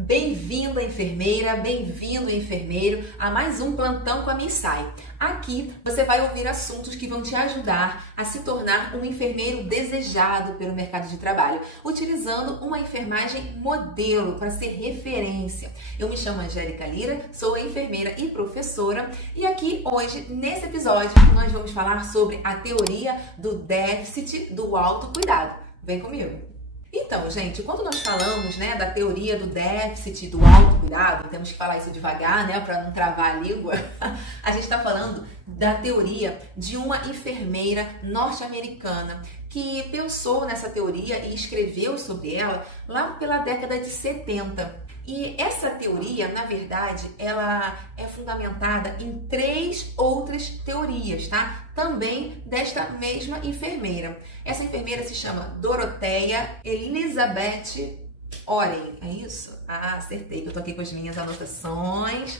Bem-vinda, enfermeira, bem-vindo, enfermeiro, a mais um Plantão com a Missai. Aqui você vai ouvir assuntos que vão te ajudar a se tornar um enfermeiro desejado pelo mercado de trabalho, utilizando uma enfermagem modelo para ser referência. Eu me chamo Angélica Lira, sou enfermeira e professora e aqui hoje, nesse episódio, nós vamos falar sobre a teoria do déficit do autocuidado. Vem comigo! Então, gente, quando nós falamos, da teoria do déficit, do autocuidado, temos que falar isso devagar, para não travar a língua, a gente está falando da teoria de uma enfermeira norte-americana que pensou nessa teoria e escreveu sobre ela lá pela década de 70. E essa teoria, na verdade, ela é fundamentada em 3 outras teorias, tá? Também desta mesma enfermeira. Essa enfermeira se chama Dorothea Elizabeth Oren, é isso? Ah, acertei, que eu tô aqui com as minhas anotações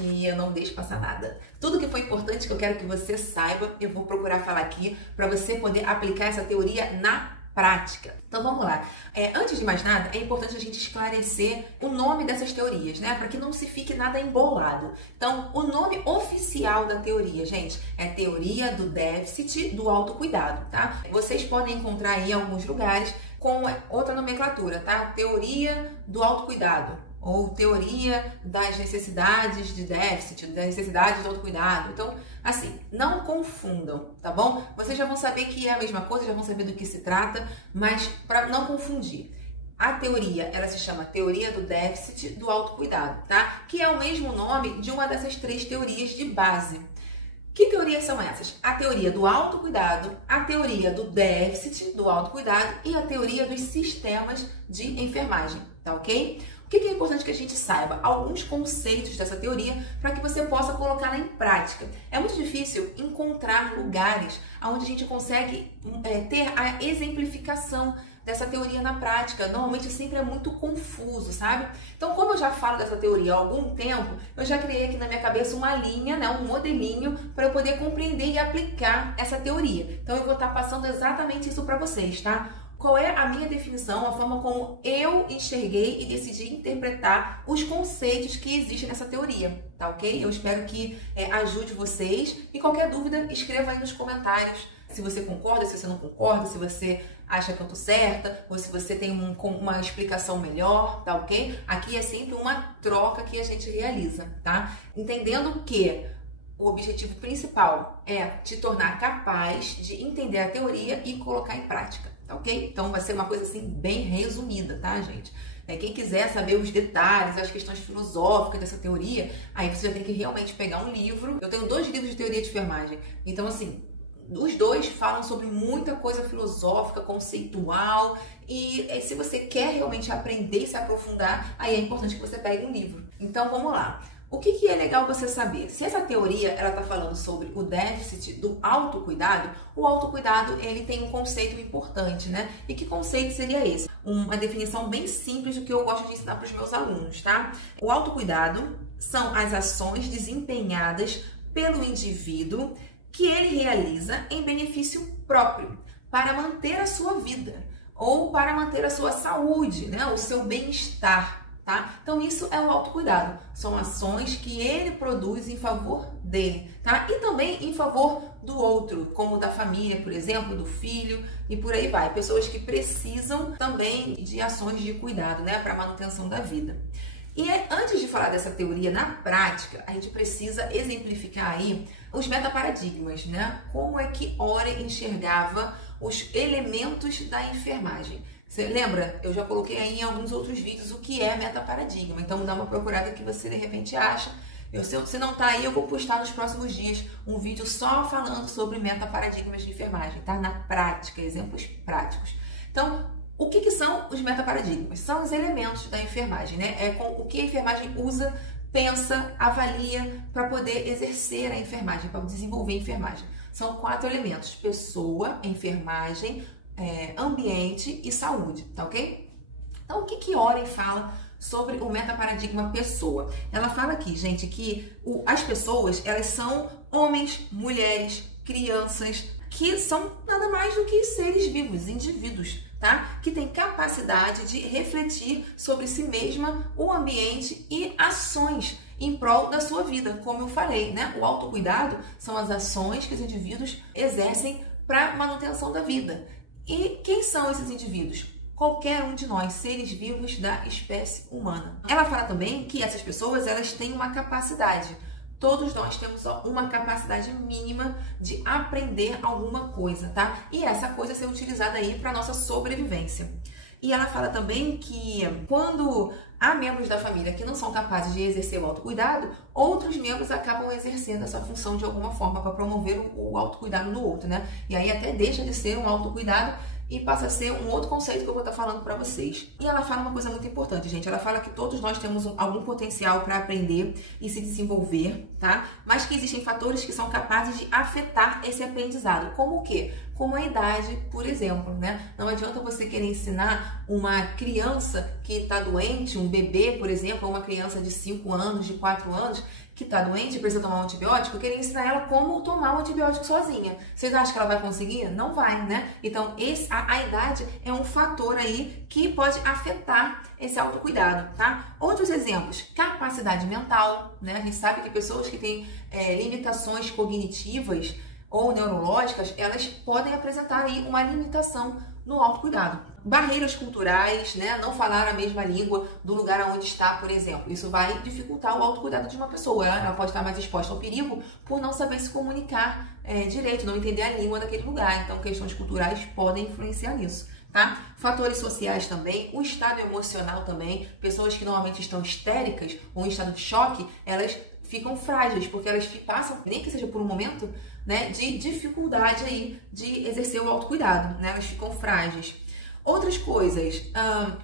e eu não deixo passar nada. Tudo que foi importante que eu quero que você saiba, eu vou procurar falar aqui para você poder aplicar essa teoria na prática. Então vamos lá. Antes de mais nada, é importante a gente esclarecer o nome dessas teorias, para que não se fique nada embolado. Então, o nome oficial da teoria, gente, é teoria do déficit do autocuidado, tá? Vocês podem encontrar aí em alguns lugares com outra nomenclatura, tá? Teoria do autocuidado. Ou teoria das necessidades de déficit, das necessidades do autocuidado. Então, assim, não confundam, tá bom? Vocês já vão saber que é a mesma coisa, já vão saber do que se trata, mas para não confundir. A teoria, ela se chama teoria do déficit do autocuidado, tá? Que é o mesmo nome de uma dessas 3 teorias de base. Que teorias são essas? A teoria do autocuidado, a teoria do déficit do autocuidado e a teoria dos sistemas de enfermagem, tá ok? O que é importante que a gente saiba? Alguns conceitos dessa teoria para que você possa colocá-la em prática. É muito difícil encontrar lugares onde a gente consegue ter a exemplificação dessa teoria na prática. Normalmente sempre é muito confuso, sabe? Então, como eu já falo dessa teoria há algum tempo, eu já criei aqui na minha cabeça uma linha, um modelinho para eu poder compreender e aplicar essa teoria. Então, eu vou estar passando exatamente isso para vocês, tá? Qual é a minha definição, a forma como eu enxerguei e decidi interpretar os conceitos que existem nessa teoria, tá ok? Eu espero que ajude vocês e qualquer dúvida escreva aí nos comentários se você concorda, se você não concorda, se você acha que eu tô certa ou se você tem uma explicação melhor, tá ok? Aqui é sempre uma troca que a gente realiza, tá? Entendendo que o objetivo principal é te tornar capaz de entender a teoria e colocar em prática, tá ok? Então vai ser uma coisa assim bem resumida, tá, gente? Quem quiser saber os detalhes, as questões filosóficas dessa teoria, aí você já tem que realmente pegar um livro. Eu tenho 2 livros de teoria de enfermagem, então assim, os 2 falam sobre muita coisa filosófica, conceitual, e se você quer realmente aprender e se aprofundar, aí é importante que você pegue um livro. Então vamos lá. O que é legal você saber? Se essa teoria ela está falando sobre o déficit do autocuidado, o autocuidado ele tem um conceito importante, E que conceito seria esse? Uma definição bem simples do que eu gosto de ensinar para os meus alunos, tá? O autocuidado são as ações desempenhadas pelo indivíduo que ele realiza em benefício próprio, para manter a sua vida ou para manter a sua saúde, o seu bem-estar. Tá? Então isso é o autocuidado, são ações que ele produz em favor dele, tá? E também em favor do outro, como da família, por exemplo, do filho e por aí vai. Pessoas que precisam também de ações de cuidado, para a manutenção da vida. E antes de falar dessa teoria na prática, a gente precisa exemplificar aí os metaparadigmas, Como é que Oren enxergava os elementos da enfermagem. Você lembra? Eu já coloquei aí em alguns outros vídeos o que é metaparadigma. Então dá uma procurada que você de repente acha. Se não tá aí, eu vou postar nos próximos dias um vídeo só falando sobre metaparadigmas de enfermagem, tá? Na prática, exemplos práticos. Então, o que são os metaparadigmas? São os elementos da enfermagem, É com o que a enfermagem usa, pensa, avalia para poder exercer a enfermagem, para desenvolver a enfermagem. São 4 elementos: pessoa, enfermagem, ambiente e saúde, tá ok? Então, o que Oren fala sobre o metaparadigma pessoa? Ela fala aqui, gente, que as pessoas, elas são homens, mulheres, crianças, que são nada mais do que seres vivos, indivíduos, tá? Que tem capacidade de refletir sobre si mesma, o ambiente e ações em prol da sua vida, como eu falei, né? O autocuidado são as ações que os indivíduos exercem para manutenção da vida. E quem são esses indivíduos? Qualquer um de nós, seres vivos da espécie humana. Ela fala também que essas pessoas, elas têm uma capacidade. Todos nós temos uma capacidade mínima de aprender alguma coisa, tá? E essa coisa ser utilizada aí para nossa sobrevivência. E ela fala também que quando há membros da família que não são capazes de exercer o autocuidado, outros membros acabam exercendo essa função de alguma forma para promover o autocuidado no outro, né? E aí até deixa de ser um autocuidado e passa a ser um outro conceito que eu vou estar falando para vocês. E ela fala uma coisa muito importante, gente. Ela fala que todos nós temos algum potencial para aprender e se desenvolver, tá? Mas que existem fatores que são capazes de afetar esse aprendizado. Como o quê? Como a idade, por exemplo, né? Não adianta você querer ensinar uma criança que está doente, um bebê, por exemplo, ou uma criança de 5 anos, de 4 anos, que está doente e precisa tomar um antibiótico, querer ensinar ela como tomar um antibiótico sozinha. Vocês acham que ela vai conseguir? Não vai, né? Então, a idade é um fator aí que pode afetar esse autocuidado, tá? Outros exemplos, capacidade mental, né? A gente sabe que pessoas que têm limitações cognitivas ou neurológicas, elas podem apresentar aí uma limitação no autocuidado. Barreiras culturais, né? Não falar a mesma língua do lugar onde está, por exemplo. Isso vai dificultar o autocuidado de uma pessoa. Ela pode estar mais exposta ao perigo por não saber se comunicar direito, não entender a língua daquele lugar. Então, questões culturais podem influenciar nisso, tá? Fatores sociais também, o estado emocional também. Pessoas que normalmente estão histéricas ou em estado de choque, elas ficam frágeis, porque elas passam, nem que seja por um momento, né, de dificuldade aí de exercer o autocuidado, né? Elas ficam frágeis. Outras coisas,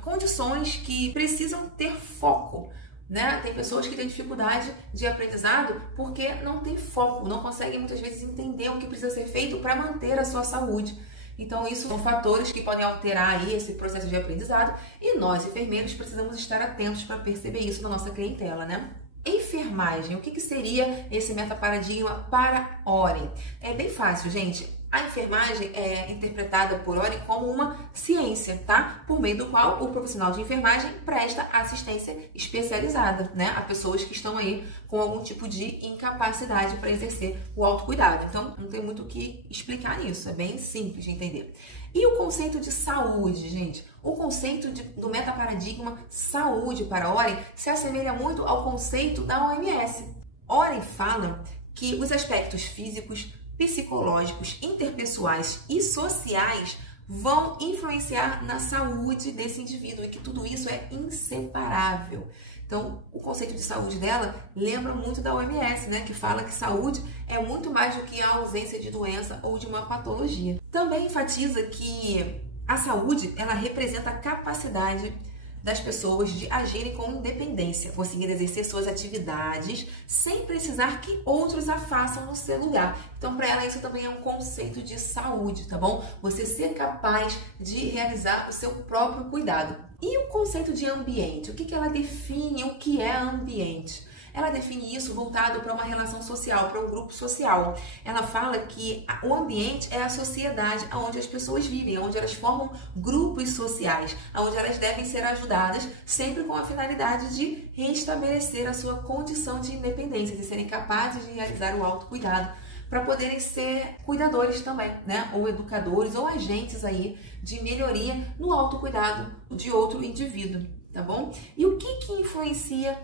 condições que precisam ter foco, né? Tem pessoas que têm dificuldade de aprendizado porque não tem foco, não conseguem muitas vezes entender o que precisa ser feito para manter a sua saúde. Então, isso são fatores que podem alterar aí esse processo de aprendizado e nós, enfermeiros, precisamos estar atentos para perceber isso na nossa clientela, né? Enfermagem, o que seria esse metaparadigma para Oren? É bem fácil, gente. A enfermagem é interpretada por Oren como uma ciência, tá? Por meio do qual o profissional de enfermagem presta assistência especializada, né? A pessoas que estão aí com algum tipo de incapacidade para exercer o autocuidado. Então, não tem muito o que explicar nisso, é bem simples de entender. E o conceito de saúde, gente? O conceito do metaparadigma saúde para Oren se assemelha muito ao conceito da OMS. Oren fala que os aspectos físicos, psicológicos, interpessoais e sociais vão influenciar na saúde desse indivíduo e que tudo isso é inseparável. Então, o conceito de saúde dela lembra muito da OMS, né? Que fala que saúde é muito mais do que a ausência de doença ou de uma patologia. Também enfatiza que a saúde, ela representa a capacidade das pessoas de agirem com independência, conseguir exercer suas atividades sem precisar que outros a façam no seu lugar. Então, para ela, isso também é um conceito de saúde, tá bom? Você ser capaz de realizar o seu próprio cuidado. E o conceito de ambiente? O que ela define? O que é ambiente? Ela define isso voltado para uma relação social, para um grupo social. Ela fala que o ambiente é a sociedade onde as pessoas vivem, onde elas formam grupos sociais, onde elas devem ser ajudadas sempre com a finalidade de restabelecer a sua condição de independência, de serem capazes de realizar o autocuidado, para poderem ser cuidadores também, né? Ou educadores, ou agentes aí de melhoria no autocuidado de outro indivíduo. Tá bom? E o que influencia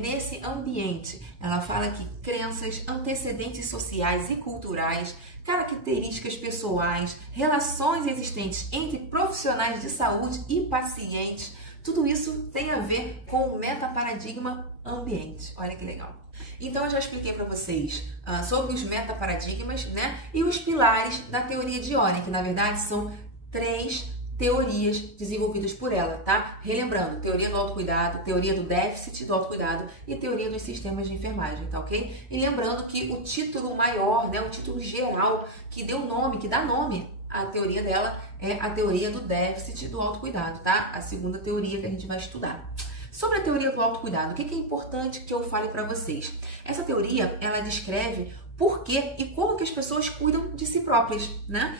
nesse ambiente? Ela fala que crenças, antecedentes sociais e culturais, características pessoais, relações existentes entre profissionais de saúde e pacientes, tudo isso tem a ver com o metaparadigma ambiente. Olha que legal. Então, eu já expliquei para vocês sobre os metaparadigmas, né? E os pilares da teoria de Oren, que na verdade são 3 teorias desenvolvidas por ela, tá? Relembrando, teoria do autocuidado, teoria do déficit do autocuidado e teoria dos sistemas de enfermagem, tá ok? E lembrando que o título maior, né, o título geral que deu nome, que dá nome à teoria dela é a teoria do déficit do autocuidado, tá? A segunda teoria que a gente vai estudar. Sobre a teoria do autocuidado, o que é importante que eu fale para vocês? Essa teoria, ela descreve Por quê e como que as pessoas cuidam de si próprias, né?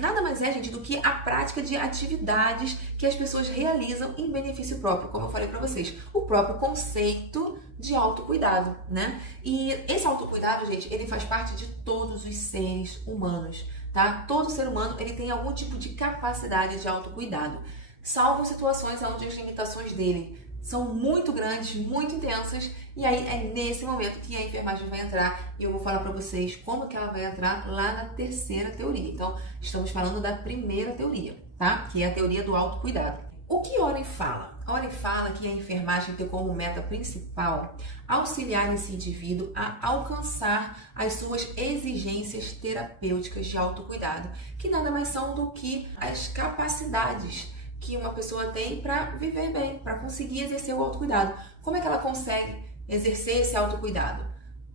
Nada mais é, gente, do que a prática de atividades que as pessoas realizam em benefício próprio, como eu falei para vocês, o próprio conceito de autocuidado, né? E esse autocuidado, gente, ele faz parte de todos os seres humanos, tá? Todo ser humano, ele tem algum tipo de capacidade de autocuidado, salvo situações onde as limitações dele são muito grandes, muito intensas, e aí é nesse momento que a enfermagem vai entrar e eu vou falar para vocês como que ela vai entrar lá na terceira teoria. Então, estamos falando da primeira teoria, tá? Que é a teoria do autocuidado. O que Oren fala? Oren fala que a enfermagem tem como meta principal auxiliar esse indivíduo a alcançar as suas exigências terapêuticas de autocuidado, que nada mais são do que as capacidades que uma pessoa tem para viver bem, para conseguir exercer o autocuidado. Como é que ela consegue exercer esse autocuidado?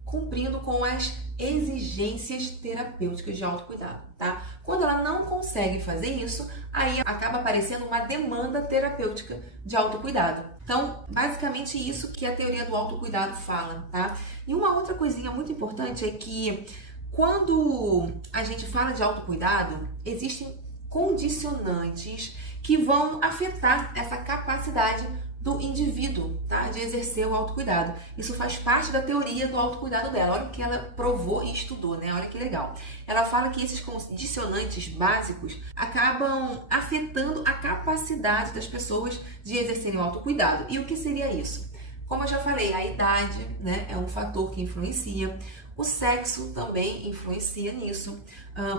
Cumprindo com as exigências terapêuticas de autocuidado, tá? Quando ela não consegue fazer isso, aí acaba aparecendo uma demanda terapêutica de autocuidado. Então, basicamente isso que a teoria do autocuidado fala, tá? E uma outra coisinha muito importante é que quando a gente fala de autocuidado, existem condicionantes que vão afetar essa capacidade do indivíduo, tá? De exercer o autocuidado. Isso faz parte da teoria do autocuidado dela. Olha o que ela provou e estudou, né? Olha que legal. Ela fala que esses condicionantes básicos acabam afetando a capacidade das pessoas de exercerem o autocuidado. E o que seria isso? Como eu já falei, a idade, né, é um fator que influencia. O sexo também influencia nisso.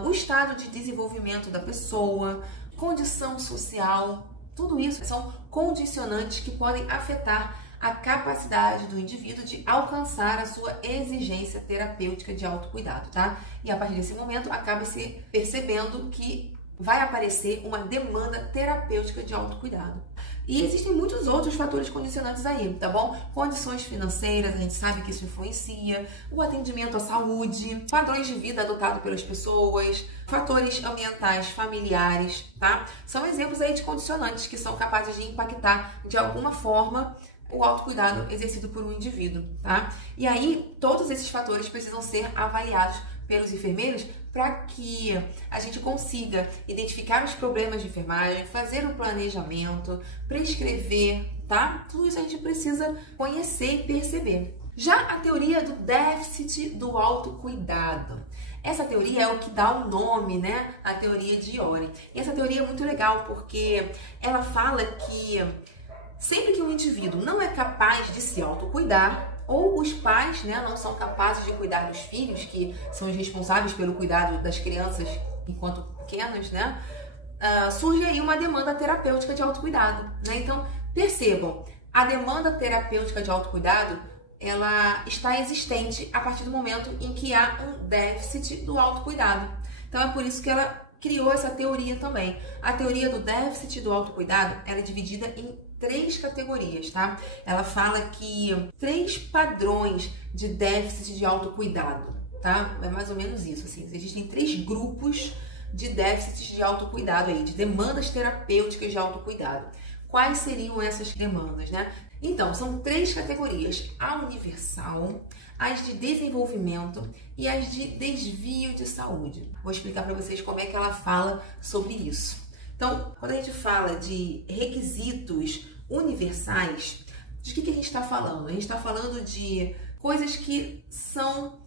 O estado de desenvolvimento da pessoa, condição social, tudo isso são condicionantes que podem afetar a capacidade do indivíduo de alcançar a sua exigência terapêutica de autocuidado, tá? E a partir desse momento acaba se percebendo que vai aparecer uma demanda terapêutica de autocuidado. E existem muitos outros fatores condicionantes aí, tá bom? Condições financeiras, a gente sabe que isso influencia, o atendimento à saúde, padrões de vida adotados pelas pessoas, fatores ambientais, familiares, tá? São exemplos aí de condicionantes que são capazes de impactar de alguma forma o autocuidado exercido por um indivíduo, tá? E aí, todos esses fatores precisam ser avaliados pelos enfermeiros para que a gente consiga identificar os problemas de enfermagem, fazer o planejamento, prescrever, tá? Tudo isso a gente precisa conhecer e perceber. Já a teoria do déficit do autocuidado. Essa teoria é o que dá o nome, né, à teoria de Oren. E essa teoria é muito legal porque ela fala que sempre que um indivíduo não é capaz de se autocuidar, ou os pais, né, não são capazes de cuidar dos filhos, que são os responsáveis pelo cuidado das crianças enquanto pequenas, né, surge aí uma demanda terapêutica de autocuidado, né? Então, percebam, a demanda terapêutica de autocuidado, ela está existente a partir do momento em que há um déficit do autocuidado. Então, é por isso que ela criou essa teoria também. A teoria do déficit do autocuidado, ela é dividida em 3 categorias, tá? Ela fala que 3 padrões de déficit de autocuidado, tá? É mais ou menos isso, assim. Existem 3 grupos de déficits de autocuidado aí, de demandas terapêuticas de autocuidado. Quais seriam essas demandas, né? Então, são 3 categorias: a universal, as de desenvolvimento e as de desvio de saúde. Vou explicar para vocês como é que ela fala sobre isso. Então, quando a gente fala de requisitos universais, de que a gente está falando? A gente está falando de coisas que são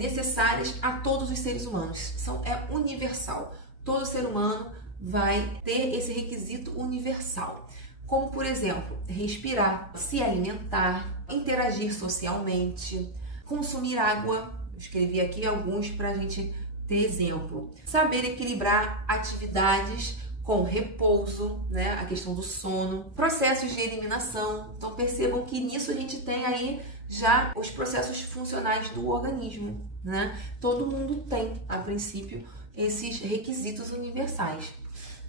necessárias a todos os seres humanos. É universal. Todo ser humano vai ter esse requisito universal. Como, por exemplo, respirar, se alimentar, interagir socialmente, consumir água. Eu escrevi aqui alguns para a gente ter exemplo. Saber equilibrar atividades com repouso, né? A questão do sono, processos de eliminação. Então percebam que nisso a gente tem aí já os processos funcionais do organismo, né? Todo mundo tem, a princípio, esses requisitos universais.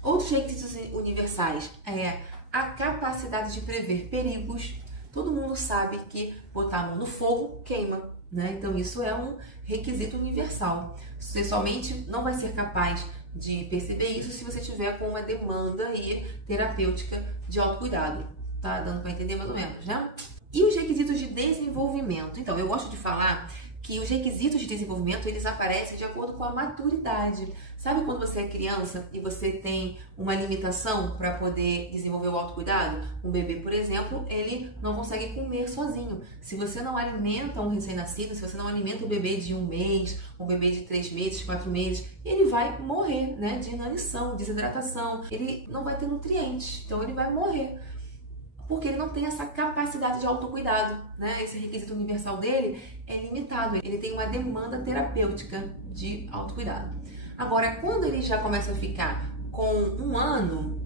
Outros requisitos universais é a capacidade de prever perigos. Todo mundo sabe que botar a mão no fogo queima, né? Então isso é um requisito universal. Você somente não vai ser capaz de perceber isso se você tiver com uma demanda aí terapêutica de autocuidado. Tá dando para entender mais ou menos, né? E os requisitos de desenvolvimento? Então, eu gosto de falar que os requisitos de desenvolvimento, eles aparecem de acordo com a maturidade. Sabe quando você é criança e você tem uma limitação para poder desenvolver o autocuidado? Um bebê, por exemplo, ele não consegue comer sozinho. Se você não alimenta um recém-nascido, se você não alimenta o bebê de 1 mês, um bebê de 3 meses, 4 meses, ele vai morrer, né? De inanição, desidratação. Ele não vai ter nutrientes, então ele vai morrer. Porque ele não tem essa capacidade de autocuidado, né? Esse requisito universal dele é limitado, ele tem uma demanda terapêutica de autocuidado. Agora, quando ele já começa a ficar com 1 ano,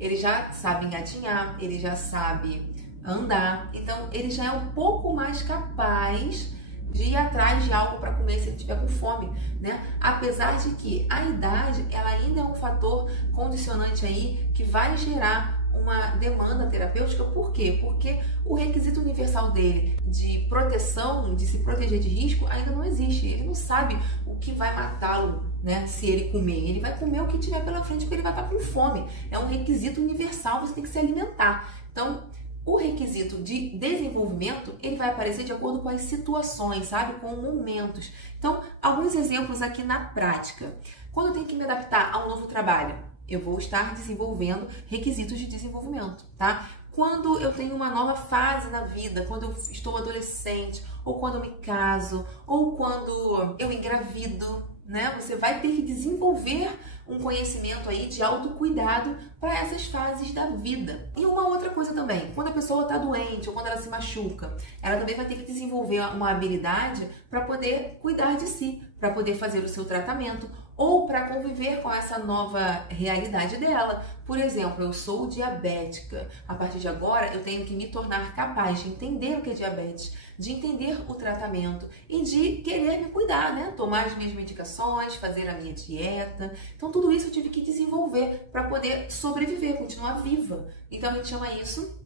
ele já sabe engatinhar, ele já sabe andar, então ele já é um pouco mais capaz de ir atrás de algo para comer se ele estiver com fome, né? Apesar de que a idade, ela ainda é um fator condicionante aí que vai gerar uma demanda terapêutica. Por quê? Porque o requisito universal dele de proteção, de se proteger de risco, ainda não existe. Ele não sabe o que vai matá-lo, né, se ele comer. Ele vai comer o que tiver pela frente porque ele vai estar com fome. É um requisito universal, você tem que se alimentar. Então, o requisito de desenvolvimento, ele vai aparecer de acordo com as situações, sabe? Com momentos. Então, alguns exemplos aqui na prática. Quando eu tenho que me adaptar a um novo trabalho, eu vou estar desenvolvendo requisitos de desenvolvimento, tá? Quando eu tenho uma nova fase na vida, quando eu estou adolescente, ou quando eu me caso, ou quando eu engravido, né? Você vai ter que desenvolver um conhecimento aí de autocuidado para essas fases da vida. E uma outra coisa também, quando a pessoa está doente ou quando ela se machuca, ela também vai ter que desenvolver uma habilidade para poder cuidar de si, para poder fazer o seu tratamento ou para conviver com essa nova realidade dela. Por exemplo, eu sou diabética. A partir de agora, eu tenho que me tornar capaz de entender o que é diabetes, de entender o tratamento e de querer me cuidar, né? Tomar as minhas medicações, fazer a minha dieta. Então, tudo isso eu tive que desenvolver para poder sobreviver, continuar viva. Então, a gente chama isso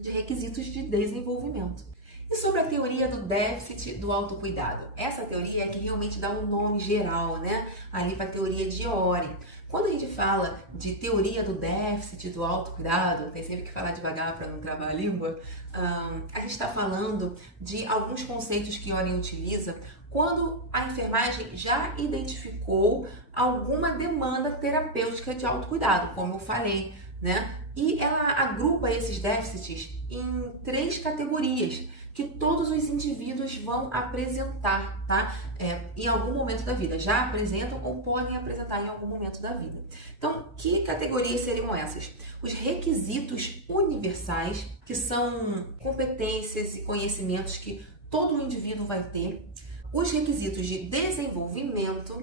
de requisitos de desenvolvimento. E sobre a teoria do déficit do autocuidado? Essa teoria é que realmente dá um nome geral, né? Ali para a teoria de Ori. Quando a gente fala de teoria do déficit do autocuidado, tem sempre que falar devagar para não travar a língua, a gente está falando de alguns conceitos que Ori utiliza quando a enfermagem já identificou alguma demanda terapêutica de autocuidado, como eu falei, né? E ela agrupa esses déficits em 3 categorias que todos os indivíduos vão apresentar, tá? Em algum momento da vida. Já apresentam ou podem apresentar em algum momento da vida. Então, que categorias seriam essas? Os requisitos universais, que são competências e conhecimentos que todo indivíduo vai ter. Os requisitos de desenvolvimento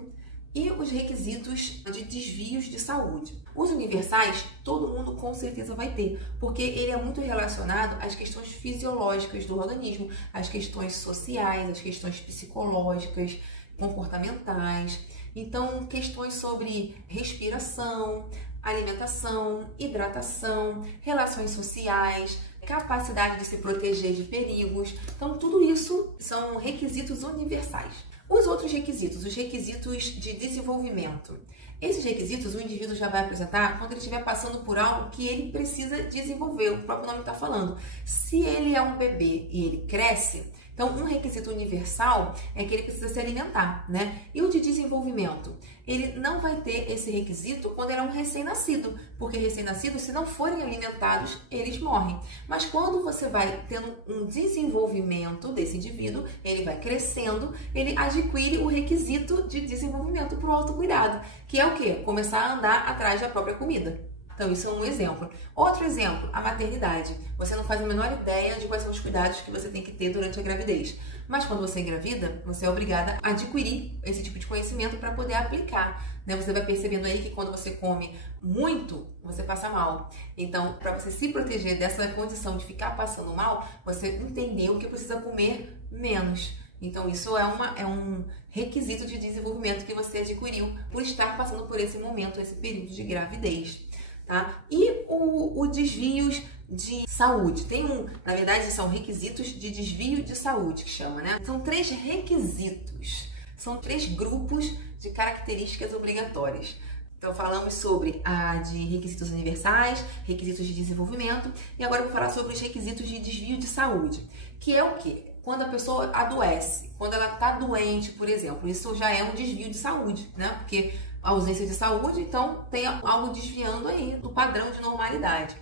e os requisitos de desvios de saúde. Os universais, todo mundo com certeza vai ter, porque ele é muito relacionado às questões fisiológicas do organismo, às questões sociais, às questões psicológicas, comportamentais. Então, questões sobre respiração, alimentação, hidratação, relações sociais, capacidade de se proteger de perigos. Então, tudo isso são requisitos universais. Os outros requisitos, os requisitos de desenvolvimento. Esses requisitos o indivíduo já vai apresentar quando ele estiver passando por algo que ele precisa desenvolver, o próprio nome está falando. Se ele é um bebê e ele cresce, então um requisito universal é que ele precisa se alimentar, né? E o de desenvolvimento? Ele não vai ter esse requisito quando ele é um recém-nascido, porque recém-nascidos, se não forem alimentados, eles morrem. Mas quando você vai tendo um desenvolvimento desse indivíduo, ele vai crescendo, ele adquire o requisito de desenvolvimento para o autocuidado, que é o quê? Começar a andar atrás da própria comida. Então, isso é um exemplo. Outro exemplo, a maternidade. Você não faz a menor ideia de quais são os cuidados que você tem que ter durante a gravidez. Mas quando você engravida, você é obrigada a adquirir esse tipo de conhecimento para poder aplicar, né? Você vai percebendo aí que quando você come muito, você passa mal. Então, para você se proteger dessa condição de ficar passando mal, você entendeu que precisa comer menos. Então, isso é um requisito de desenvolvimento que você adquiriu por estar passando por esse momento, esse período de gravidez. Tá? E os desvios de saúde. Na verdade, são requisitos de desvio de saúde, que chama, né? São 3 requisitos, são 3 grupos de características obrigatórias. Então, falamos sobre a de requisitos universais, requisitos de desenvolvimento, e agora eu vou falar sobre os requisitos de desvio de saúde, que é o quê? quando a pessoa adoece, quando ela está doente, por exemplo. Isso já é um desvio de saúde, né? Porque a ausência de saúde, então tem algo desviando aí do padrão de normalidade.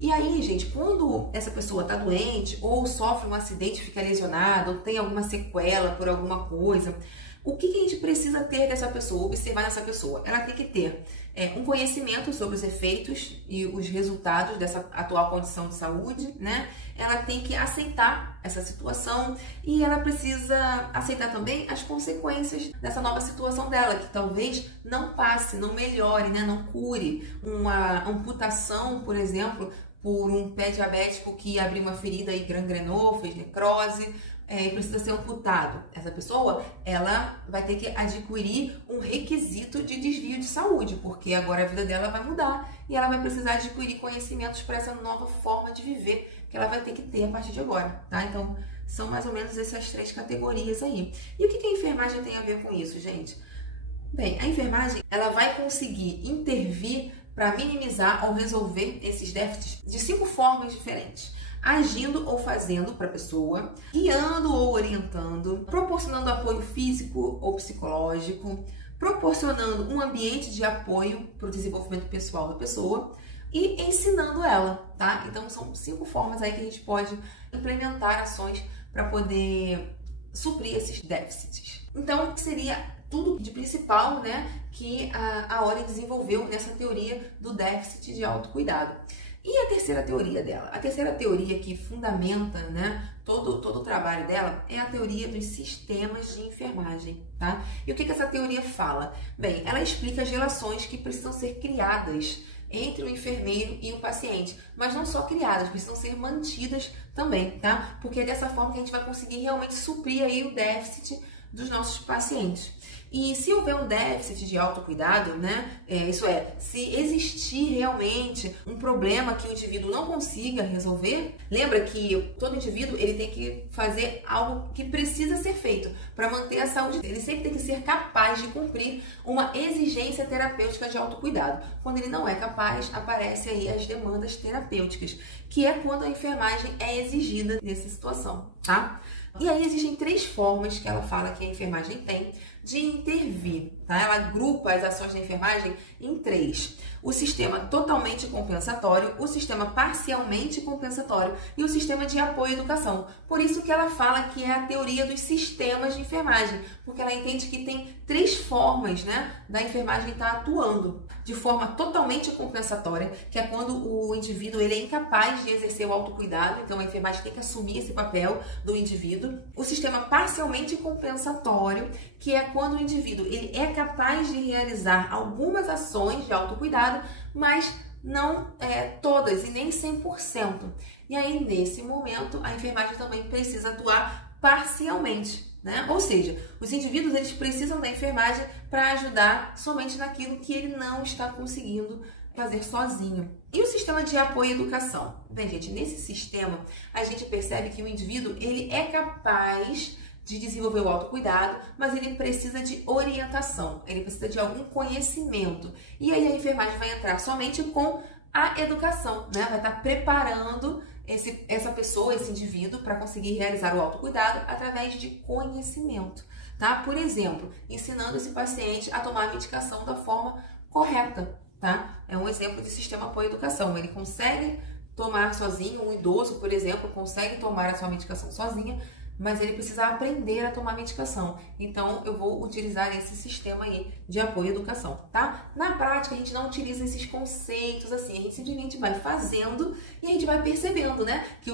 E aí, gente, quando essa pessoa está doente ou sofre um acidente, fica lesionada, ou tem alguma sequela por alguma coisa, o que a gente precisa ter dessa pessoa, observar nessa pessoa? Ela tem que ter um conhecimento sobre os efeitos e os resultados dessa atual condição de saúde, né? Ela tem que aceitar essa situação e ela precisa aceitar também as consequências dessa nova situação dela, que talvez não passe, não melhore, né? Não cure. Uma amputação, por exemplo, por um pé diabético que abriu uma ferida e gangrenou, fez necrose, e precisa ser amputado. Essa pessoa, ela vai ter que adquirir um requisito de desvio de saúde, porque agora a vida dela vai mudar e ela vai precisar adquirir conhecimentos para essa nova forma de viver que ela vai ter que ter a partir de agora, tá? Então, são mais ou menos essas 3 categorias aí. E o que a enfermagem tem a ver com isso, gente? Bem, a enfermagem, ela vai conseguir intervir para minimizar ou resolver esses déficits de 5 formas diferentes. Agindo ou fazendo para a pessoa, guiando ou orientando, proporcionando apoio físico ou psicológico, proporcionando um ambiente de apoio para o desenvolvimento pessoal da pessoa e ensinando ela, tá? Então são 5 formas aí que a gente pode implementar ações para poder suprir esses déficits. Então seria tudo de principal, né, que a Oren desenvolveu nessa teoria do déficit de autocuidado. E a terceira teoria dela? A terceira teoria que fundamenta, né, todo o trabalho dela é a teoria dos sistemas de enfermagem, tá? E o que essa teoria fala? Bem, ela explica as relações que precisam ser criadas entre o enfermeiro e o paciente, mas não só criadas, precisam ser mantidas também, tá? Porque é dessa forma que a gente vai conseguir realmente suprir aí o déficit dos nossos pacientes. E se houver um déficit de autocuidado, né, isso é, se existir realmente um problema que o indivíduo não consiga resolver, lembra que todo indivíduo ele tem que fazer algo que precisa ser feito para manter a saúde dele. Ele sempre tem que ser capaz de cumprir uma exigência terapêutica de autocuidado. Quando ele não é capaz, aparecem aí as demandas terapêuticas, que é quando a enfermagem é exigida nessa situação, tá? E aí existem 3 formas que ela fala que a enfermagem tem de intervir, tá? Ela agrupa as ações da enfermagem em 3. O sistema totalmente compensatório, o sistema parcialmente compensatório e o sistema de apoio à educação. Por isso que ela fala que é a teoria dos sistemas de enfermagem, porque ela entende que tem 3 formas, né, da enfermagem estar atuando. De forma totalmente compensatória, que é quando o indivíduo ele é incapaz de exercer o autocuidado, então a enfermagem tem que assumir esse papel do indivíduo. O sistema parcialmente compensatório, que é quando o indivíduo ele é capaz de realizar algumas ações de autocuidado, mas não todas e nem 100%. E aí, nesse momento, a enfermagem também precisa atuar parcialmente, né? Ou seja, os indivíduos eles precisam da enfermagem para ajudar somente naquilo que ele não está conseguindo fazer sozinho. E o sistema de apoio à educação? Bem, gente, nesse sistema, a gente percebe que o indivíduo ele é capaz de desenvolver o autocuidado, mas ele precisa de orientação, ele precisa de algum conhecimento. E aí a enfermagem vai entrar somente com a educação, né? Vai estar preparando essa pessoa, esse indivíduo, para conseguir realizar o autocuidado através de conhecimento, tá? Por exemplo, ensinando esse paciente a tomar a medicação da forma correta, tá? É um exemplo de sistema apoio à educação. Ele consegue tomar sozinho, um idoso, por exemplo, consegue tomar a sua medicação sozinha, mas ele precisa aprender a tomar medicação. Então, eu vou utilizar esse sistema aí de apoio à educação, tá? Na prática, a gente não utiliza esses conceitos assim, a gente simplesmente vai fazendo e a gente vai percebendo, né? Que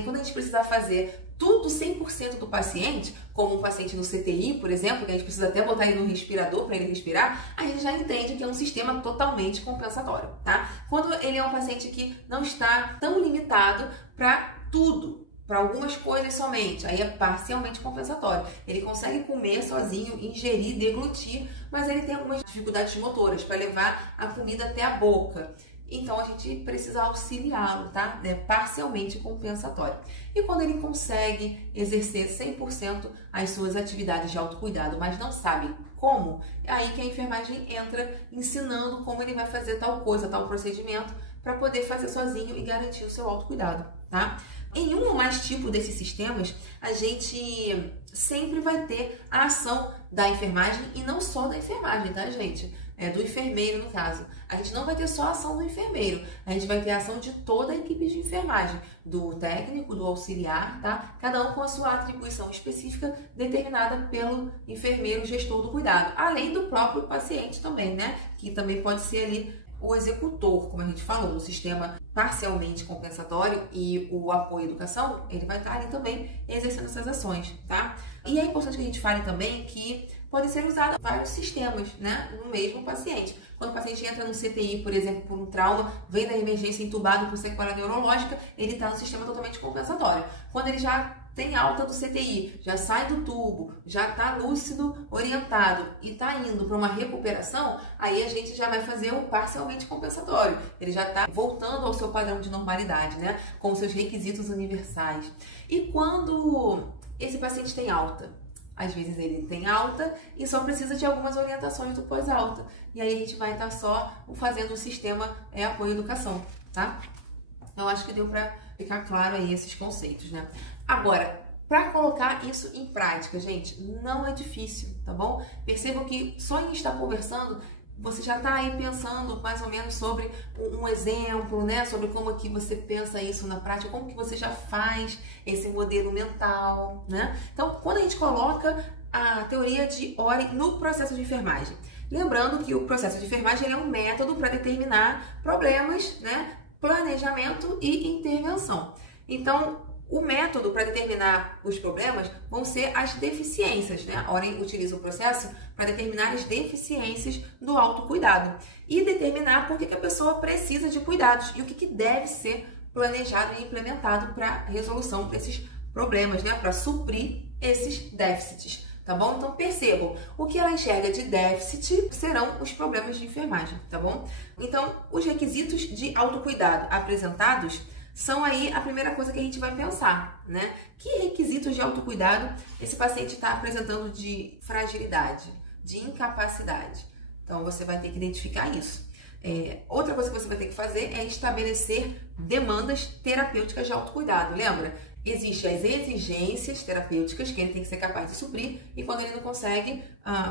quando a gente precisar fazer tudo 100% do paciente, como um paciente no CTI, por exemplo, que a gente precisa até botar ele no respirador para ele respirar, a gente já entende que é um sistema totalmente compensatório, tá? Quando ele é um paciente que não está tão limitado para tudo, para algumas coisas somente, aí é parcialmente compensatório. Ele consegue comer sozinho, ingerir, deglutir, mas ele tem algumas dificuldades motoras para levar a comida até a boca. Então a gente precisa auxiliá-lo, tá? É parcialmente compensatório. E quando ele consegue exercer 100% as suas atividades de autocuidado, mas não sabe como, é aí que a enfermagem entra ensinando como ele vai fazer tal coisa, tal procedimento, para poder fazer sozinho e garantir o seu autocuidado, tá? Em um ou mais tipos desses sistemas, a gente sempre vai ter a ação da enfermagem e não só da enfermagem, tá, gente? Do enfermeiro, no caso. A gente não vai ter só a ação do enfermeiro, a gente vai ter a ação de toda a equipe de enfermagem, do técnico, do auxiliar, tá? Cada um com a sua atribuição específica determinada pelo enfermeiro gestor do cuidado, além do próprio paciente também, né? Que também pode ser ali o executor, como a gente falou, do sistema parcialmente compensatório e o apoio à educação, ele vai estar ali também exercendo essas ações, tá? E é importante que a gente fale também que podem ser usados vários sistemas, né, no mesmo paciente. Quando o paciente entra no CTI, por exemplo, por um trauma, vem da emergência entubado por sequela neurológica, ele está no sistema totalmente compensatório. Quando ele já tem alta do CTI, já sai do tubo, já está lúcido, orientado e está indo para uma recuperação, aí a gente já vai fazer o parcialmente compensatório. Ele já está voltando ao seu padrão de normalidade, né, com seus requisitos universais. E quando esse paciente tem alta? Às vezes ele tem alta e só precisa de algumas orientações do pós-alta. E aí a gente vai estar só fazendo o sistema apoio à educação, tá? Então acho que deu para ficar claro aí esses conceitos, né? Agora, para colocar isso em prática, gente, não é difícil, tá bom? Percebam que só em estar conversando, você já está aí pensando mais ou menos sobre um exemplo, né? Sobre como que você pensa isso na prática, como que você já faz esse modelo mental, né? Então, quando a gente coloca a teoria de Oren no processo de enfermagem, lembrando que o processo de enfermagem é um método para determinar problemas, né? Planejamento e intervenção. Então, o método para determinar os problemas vão ser as deficiências, né? A Oren utiliza o processo para determinar as deficiências do autocuidado e determinar por que a pessoa precisa de cuidados e o que deve ser planejado e implementado para a resolução desses problemas, né? Para suprir esses déficits, tá bom? Então percebam, o que ela enxerga de déficit serão os problemas de enfermagem, tá bom? Então, os requisitos de autocuidado apresentados são aí a primeira coisa que a gente vai pensar, né? Que requisitos de autocuidado esse paciente está apresentando de fragilidade, de incapacidade? Então, você vai ter que identificar isso. Outra coisa que você vai ter que fazer é estabelecer demandas terapêuticas de autocuidado, lembra? Existem as exigências terapêuticas que ele tem que ser capaz de suprir e quando ele não consegue,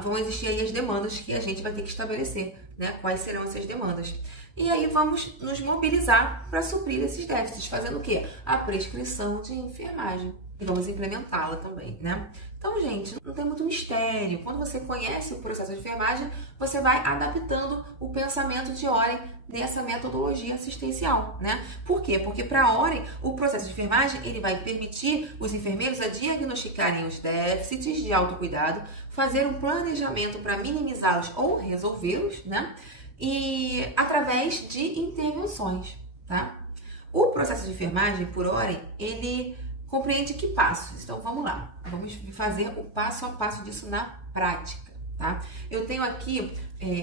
vão existir aí as demandas que a gente vai ter que estabelecer, né? Quais serão essas demandas? E aí vamos nos mobilizar para suprir esses déficits, fazendo o quê? A prescrição de enfermagem. E vamos implementá-la também, né? Então, gente, não tem muito mistério. Quando você conhece o processo de enfermagem, você vai adaptando o pensamento de Oren nessa metodologia assistencial, né? Por quê? Porque para Oren, o processo de enfermagem, ele vai permitir os enfermeiros a diagnosticarem os déficits de autocuidado, fazer um planejamento para minimizá-los ou resolvê-los, né? E através de intervenções, tá? O processo de enfermagem, por Oren, ele compreende que passos? Então, vamos lá. Vamos fazer o passo a passo disso na prática, tá? Eu tenho aqui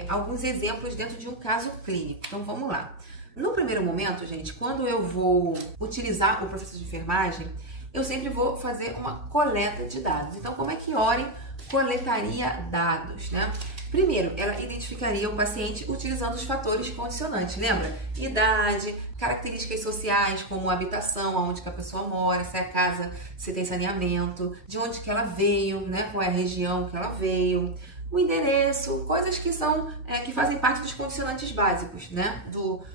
alguns exemplos dentro de um caso clínico. Então, vamos lá. No primeiro momento, gente, quando eu vou utilizar o processo de enfermagem, eu sempre vou fazer uma coleta de dados. Então, como é que Oren coletaria dados, né? Primeiro, ela identificaria o paciente utilizando os fatores condicionantes, lembra? Idade, características sociais, como habitação, aonde que a pessoa mora, se é a casa, se tem saneamento, de onde que ela veio, né? Qual é a região que ela veio, o endereço, coisas que são que fazem parte dos condicionantes básicos, né?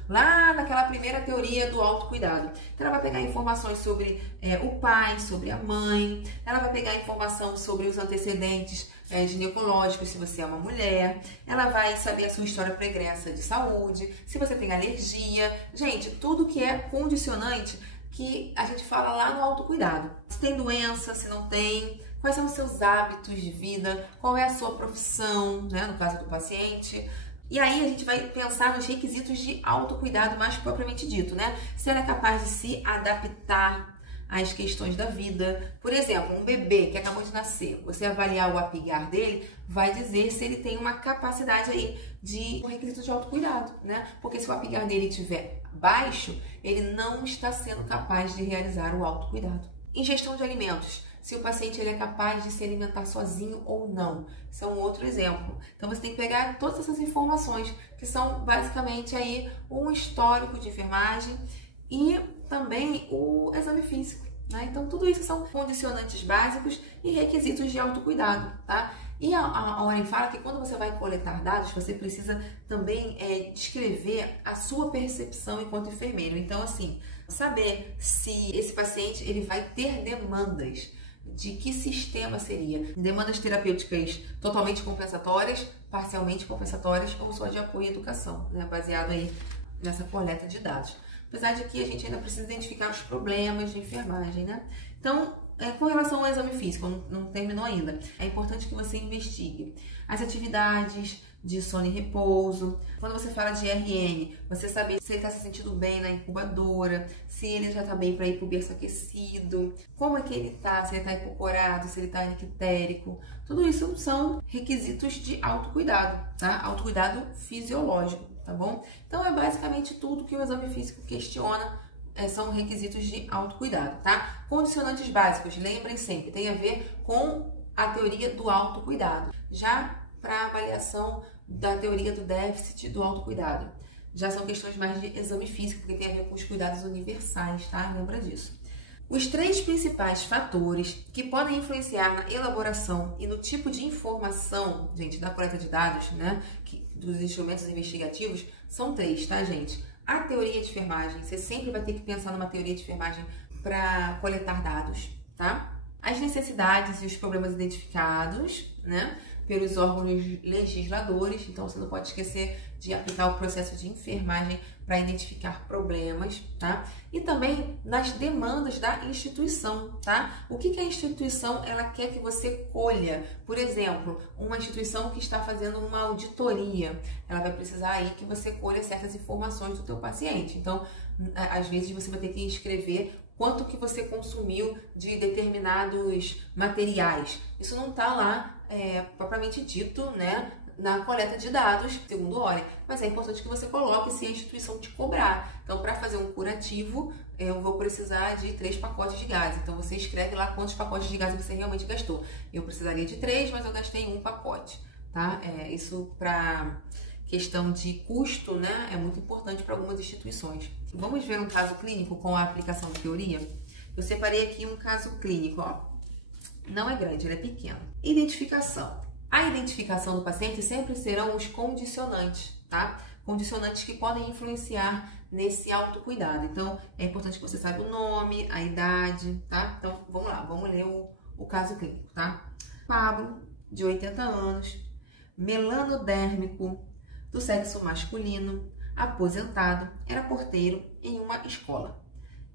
Lá naquela primeira teoria do autocuidado. Então, ela vai pegar informações sobre o pai, sobre a mãe, ela vai pegar informação sobre os antecedentes ginecológicos, se você é uma mulher, ela vai saber a sua história pregressa de saúde, se você tem alergia, gente, tudo que é condicionante que a gente fala lá no autocuidado. Se tem doença, se não tem, quais são os seus hábitos de vida, qual é a sua profissão, né, no caso do paciente. E aí a gente vai pensar nos requisitos de autocuidado mais propriamente dito, né? Se ela é capaz de se adaptar às questões da vida. Por exemplo, um bebê que acabou de nascer, você avaliar o apigar dele, vai dizer se ele tem uma capacidade aí de um requisito de autocuidado, né? Porque se o apigar dele estiver baixo, ele não está sendo capaz de realizar o autocuidado. Ingestão de alimentos. Se o paciente ele é capaz de se alimentar sozinho ou não. Isso é um outro exemplo. Então, você tem que pegar todas essas informações, que são basicamente aí um histórico de enfermagem e também o exame físico, né? Então, tudo isso são condicionantes básicos e requisitos de autocuidado, tá? E a Warren fala que quando você vai coletar dados, você precisa também descrever a sua percepção enquanto enfermeiro. Então, assim, saber se esse paciente ele vai ter demandas, de que sistema seria? Demandas terapêuticas totalmente compensatórias, parcialmente compensatórias ou só de apoio à educação, né? Baseado aí nessa coleta de dados. Apesar de que a gente ainda precisa identificar os problemas de enfermagem, né? Então, com relação ao exame físico, não terminou ainda. É importante que você investigue as atividades de sono e repouso. Quando você fala de RN, você saber se ele está se sentindo bem na incubadora, se ele já está bem para ir para o berço aquecido, como é que ele está, se ele está hipocorado, se ele está ictérico. Tudo isso são requisitos de autocuidado, tá? Autocuidado fisiológico, tá bom? Então, é basicamente tudo que o exame físico questiona. São requisitos de autocuidado, tá? Condicionantes básicos, lembrem sempre, tem a ver com a teoria do autocuidado. Já para avaliação da teoria do déficit do autocuidado, já são questões mais de exame físico, porque tem a ver com os cuidados universais, tá? Lembra disso. Os 3 principais fatores que podem influenciar na elaboração e no tipo de informação, gente, da coleta de dados, né, dos instrumentos investigativos, são 3, tá, gente? A teoria de enfermagem, você sempre vai ter que pensar numa teoria de enfermagem para coletar dados, tá? As necessidades e os problemas identificados, né, pelos órgãos legisladores, então você não pode esquecer de aplicar o processo de enfermagem para identificar problemas, tá? E também nas demandas da instituição, tá? O que a instituição ela quer que você colha? Por exemplo, uma instituição que está fazendo uma auditoria, ela vai precisar aí que você colha certas informações do teu paciente. Então, às vezes você vai ter que escrever quanto que você consumiu de determinados materiais. Isso não está lá propriamente dito, né, na coleta de dados, segundo o Warren, mas é importante que você coloque se a instituição te cobrar. Então, para fazer um curativo, eu vou precisar de 3 pacotes de gás. Então, você escreve lá quantos pacotes de gás você realmente gastou. Eu precisaria de 3, mas eu gastei 1 pacote, tá? Isso para questão de custo, né, é muito importante para algumas instituições. Vamos ver um caso clínico com a aplicação de teoria? Eu separei aqui um caso clínico, ó. Não é grande, ele é pequeno. Identificação. A identificação do paciente sempre serão os condicionantes, tá? Condicionantes que podem influenciar nesse autocuidado. Então, é importante que você saiba o nome, a idade, tá? Então, vamos lá, vamos ler o caso clínico, tá? Pablo, de 80 anos, melanodérmico, do sexo masculino, aposentado, era porteiro em uma escola.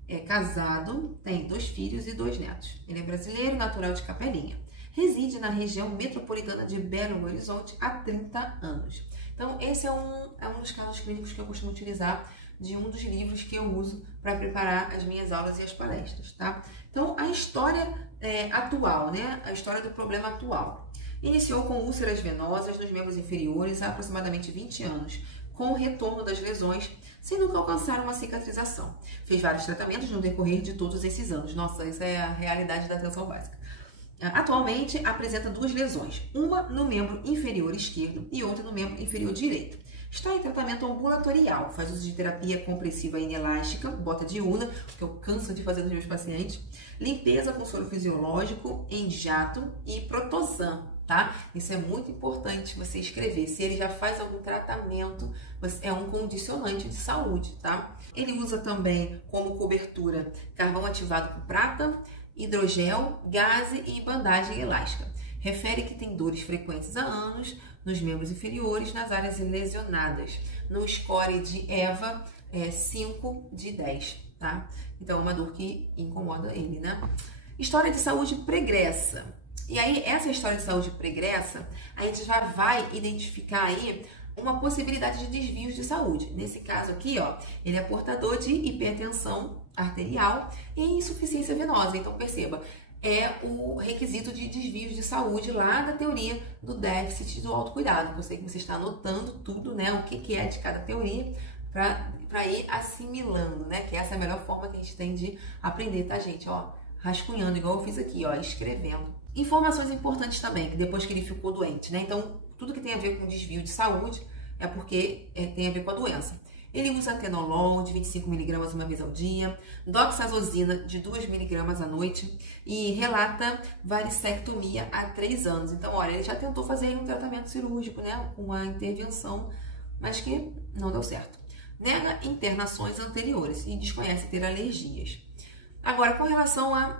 É casado, tem 2 filhos e 2 netos. Ele é brasileiro, natural de Capelinha. Reside na região metropolitana de Belo Horizonte há 30 anos. Então, esse é um dos casos clínicos que eu costumo utilizar de um dos livros que eu uso para preparar as minhas aulas e as palestras, tá? Então, a história atual, né? A história do problema atual. Iniciou com úlceras venosas nos membros inferiores há aproximadamente 20 anos, com o retorno das lesões, sem nunca alcançar uma cicatrização. Fez vários tratamentos no decorrer de todos esses anos. Nossa, essa é a realidade da atenção básica. Atualmente apresenta 2 lesões, uma no membro inferior esquerdo e outra no membro inferior direito. Está em tratamento ambulatorial, faz uso de terapia compressiva inelástica, bota de UNA, que eu canso de fazer nos meus pacientes, limpeza com soro fisiológico em jato e protosan, tá? Isso é muito importante você escrever. Se ele já faz algum tratamento, é um condicionante de saúde, tá? Ele usa também como cobertura carvão ativado com prata, hidrogel, gaze e bandagem elástica. Refere que tem dores frequentes há anos nos membros inferiores, nas áreas lesionadas. No score de EVA, 5 de 10, tá? Então, é uma dor que incomoda ele, né? História de saúde pregressa. E aí, essa história de saúde pregressa, a gente já vai identificar aí uma possibilidade de desvios de saúde. Nesse caso aqui, ó, ele é portador de hipertensão arterial e insuficiência venosa. Então, perceba, é o requisito de desvios de saúde lá da teoria do déficit do autocuidado. Eu sei que você está anotando tudo, né, o que é de cada teoria para ir assimilando, né, que essa é a melhor forma que a gente tem de aprender, tá, gente? Ó, rascunhando, igual eu fiz aqui, ó, escrevendo. Informações importantes também, que depois que ele ficou doente, né? Então, tudo que tem a ver com desvio de saúde é porque tem a ver com a doença. Ele usa atenolol de 25 mg uma vez ao dia, doxazosina de 2 mg à noite e relata varicectomia há 3 anos. Então, olha, ele já tentou fazer um tratamento cirúrgico, né, uma intervenção, mas que não deu certo. Nega internações anteriores e desconhece ter alergias. Agora, com relação a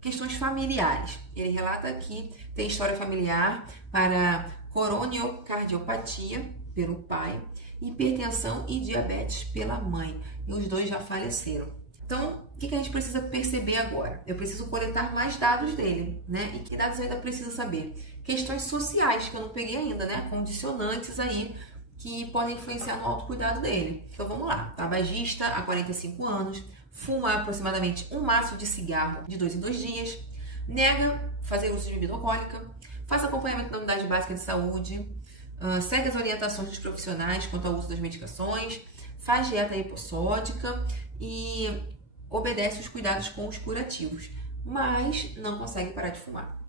questões familiares, ele relata que tem história familiar para coronarcardiopatia pelo pai, hipertensão e diabetes pela mãe, e os dois já faleceram. Então, o que a gente precisa perceber agora? Eu preciso coletar mais dados dele, né? E que dados eu ainda preciso saber? Questões sociais, que eu não peguei ainda, né? Condicionantes aí que podem influenciar no autocuidado dele. Então, vamos lá. Tabagista há 45 anos, fuma aproximadamente um maço de cigarro de 2 em 2 dias, nega fazer uso de bebida alcoólica, faz acompanhamento da unidade básica de saúde, segue as orientações dos profissionais quanto ao uso das medicações, faz dieta hipossódica e obedece os cuidados com os curativos, mas não consegue parar de fumar.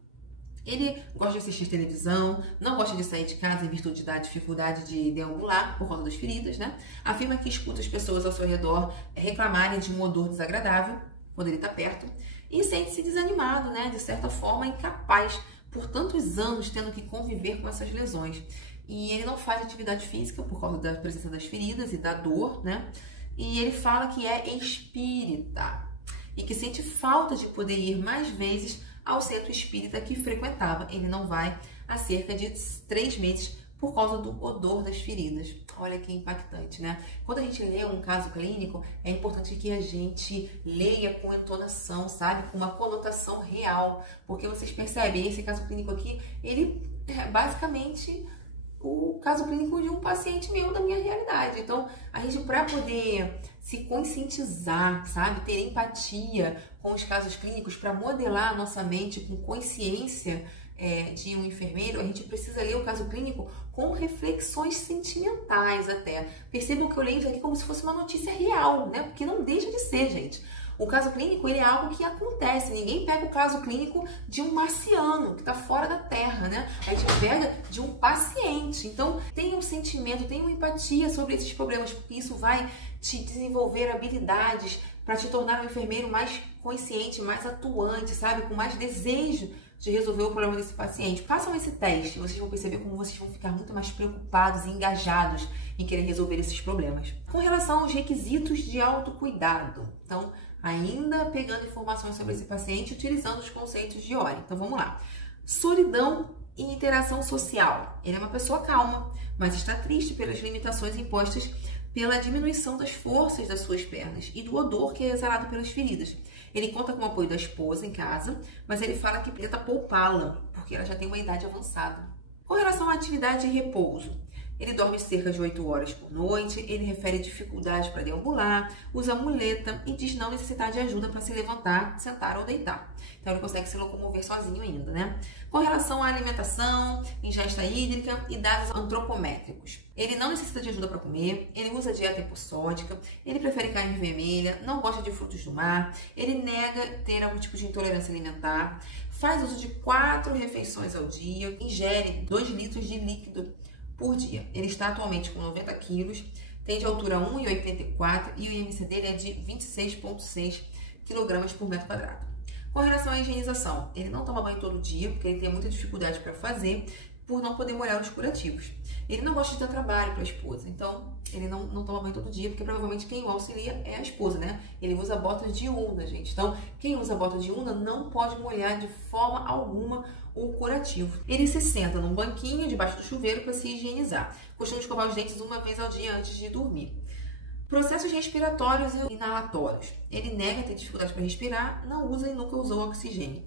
Ele gosta de assistir televisão, não gosta de sair de casa em virtude da dificuldade de deambular por conta das feridas, né? Afirma que escuta as pessoas ao seu redor reclamarem de um odor desagradável quando ele está perto e sente-se desanimado, né? De certa forma, incapaz por tantos anos tendo que conviver com essas lesões. E ele não faz atividade física por causa da presença das feridas e da dor, né? E ele fala que é espírita e que sente falta de poder ir mais vezes ao centro espírita que frequentava. Ele não vai há cerca de 3 meses por causa do odor das feridas. Olha que impactante, né? Quando a gente lê um caso clínico, é importante que a gente leia com entonação, sabe? Com uma conotação real. Porque vocês percebem, esse caso clínico aqui, ele é basicamente o caso clínico de um paciente meu, da minha realidade. Então, a gente, para poder se conscientizar, sabe? Ter empatia com os casos clínicos, para modelar a nossa mente com consciência de um enfermeiro, a gente precisa ler o caso clínico com reflexões sentimentais até. Percebam que eu leio isso aqui como se fosse uma notícia real, né? Porque não deixa de ser, gente. O caso clínico, ele é algo que acontece. Ninguém pega o caso clínico de um marciano que está fora da Terra, né? A gente pega de um paciente. Então, tenha um sentimento, tenha uma empatia sobre esses problemas, porque isso vai te desenvolver habilidades para te tornar um enfermeiro mais consciente, mais atuante, sabe? Com mais desejo de resolver o problema desse paciente. Façam esse teste, vocês vão perceber como vocês vão ficar muito mais preocupados e engajados em querer resolver esses problemas. Com relação aos requisitos de autocuidado, então, ainda pegando informações sobre esse paciente, utilizando os conceitos de Ori. Então, vamos lá. Solidão e interação social. Ele é uma pessoa calma, mas está triste pelas limitações impostas pela diminuição das forças das suas pernas e do odor que é exalado pelas feridas. Ele conta com o apoio da esposa em casa, mas ele fala que tenta poupá-la, porque ela já tem uma idade avançada. Com relação à atividade e repouso, ele dorme cerca de 8 horas por noite, ele refere dificuldades para deambular, usa muleta e diz não necessitar de ajuda para se levantar, sentar ou deitar. Então ele consegue se locomover sozinho ainda, né? Com relação à alimentação, ingesta hídrica e dados antropométricos. Ele não necessita de ajuda para comer, ele usa dieta hipossódica, ele prefere carne vermelha, não gosta de frutos do mar, ele nega ter algum tipo de intolerância alimentar, faz uso de 4 refeições ao dia, ingere 2 litros de líquido por dia. Ele está atualmente com 90 quilos, tem de altura 1,84 e o IMC dele é de 26,6 kg por metro quadrado. Com relação à higienização, ele não toma banho todo dia, porque ele tem muita dificuldade para fazer, por não poder molhar os curativos. Ele não gosta de dar trabalho para a esposa, então ele não toma banho todo dia, porque provavelmente quem o auxilia é a esposa, né? Ele usa botas de Una, gente. Então, quem usa bota de Una não pode molhar de forma alguma o curativo. Ele se senta num banquinho debaixo do chuveiro para se higienizar. Costuma escovar os dentes uma vez ao dia antes de dormir. Processos respiratórios e inalatórios. Ele nega ter dificuldade para respirar, não usa e nunca usou oxigênio.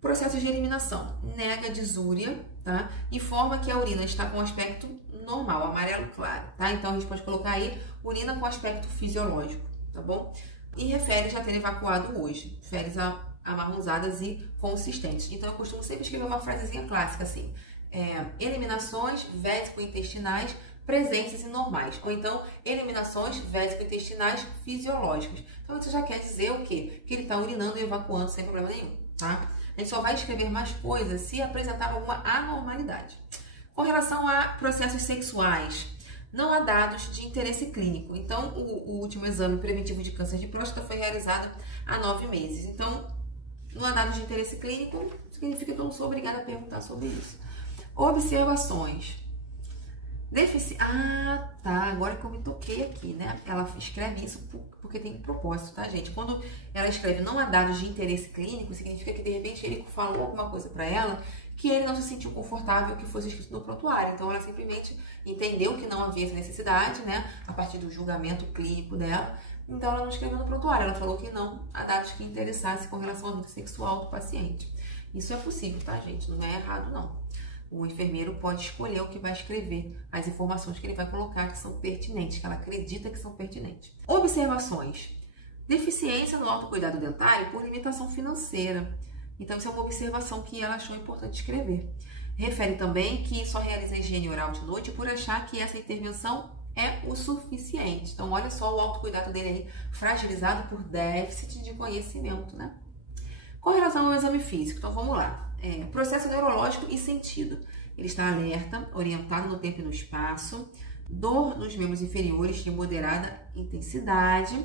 Processos de eliminação. Nega disúria, tá? Informa que a urina está com aspecto normal, amarelo claro, tá? Então a gente pode colocar aí urina com aspecto fisiológico, tá bom? E refere já ter evacuado hoje. Férias amarronzadas e consistentes. Então eu costumo sempre escrever uma frasezinha clássica assim: eliminações vésico-intestinais presentes e normais, ou então eliminações vésico-intestinais fisiológicas. Então isso já quer dizer o quê? Que ele está urinando e evacuando sem problema nenhum, tá? A gente só vai escrever mais coisas se apresentar alguma anormalidade. Com relação a processos sexuais, não há dados de interesse clínico. Então, o último exame preventivo de câncer de próstata foi realizado há 9 meses. Então, não há dados de interesse clínico, significa que eu não sou obrigada a perguntar sobre isso. Observações. Ah, tá, agora que eu me toquei aqui, né? Ela escreve isso porque tem um propósito, tá, gente? Quando ela escreve não há dados de interesse clínico, significa que, de repente, ele falou alguma coisa pra ela que ele não se sentiu confortável que fosse escrito no prontuário. Então, ela simplesmente entendeu que não havia essa necessidade, né? A partir do julgamento clínico dela. Então, ela não escreveu no prontuário. Ela falou que não há dados que interessassem com relação à vida sexual do paciente. Isso é possível, tá, gente? Não é errado, não. O enfermeiro pode escolher o que vai escrever, as informações que ele vai colocar que são pertinentes, que ela acredita que são pertinentes. Observações. Deficiência no autocuidado dentário por limitação financeira. Então, isso é uma observação que ela achou importante escrever. Refere também que só realiza higiene oral de noite por achar que essa intervenção é o suficiente. Então, olha só o autocuidado dele aí, fragilizado por déficit de conhecimento, né? Com relação ao exame físico, então vamos lá. Processo neurológico e sentido. Ele está alerta, orientado no tempo e no espaço, dor nos membros inferiores de moderada intensidade,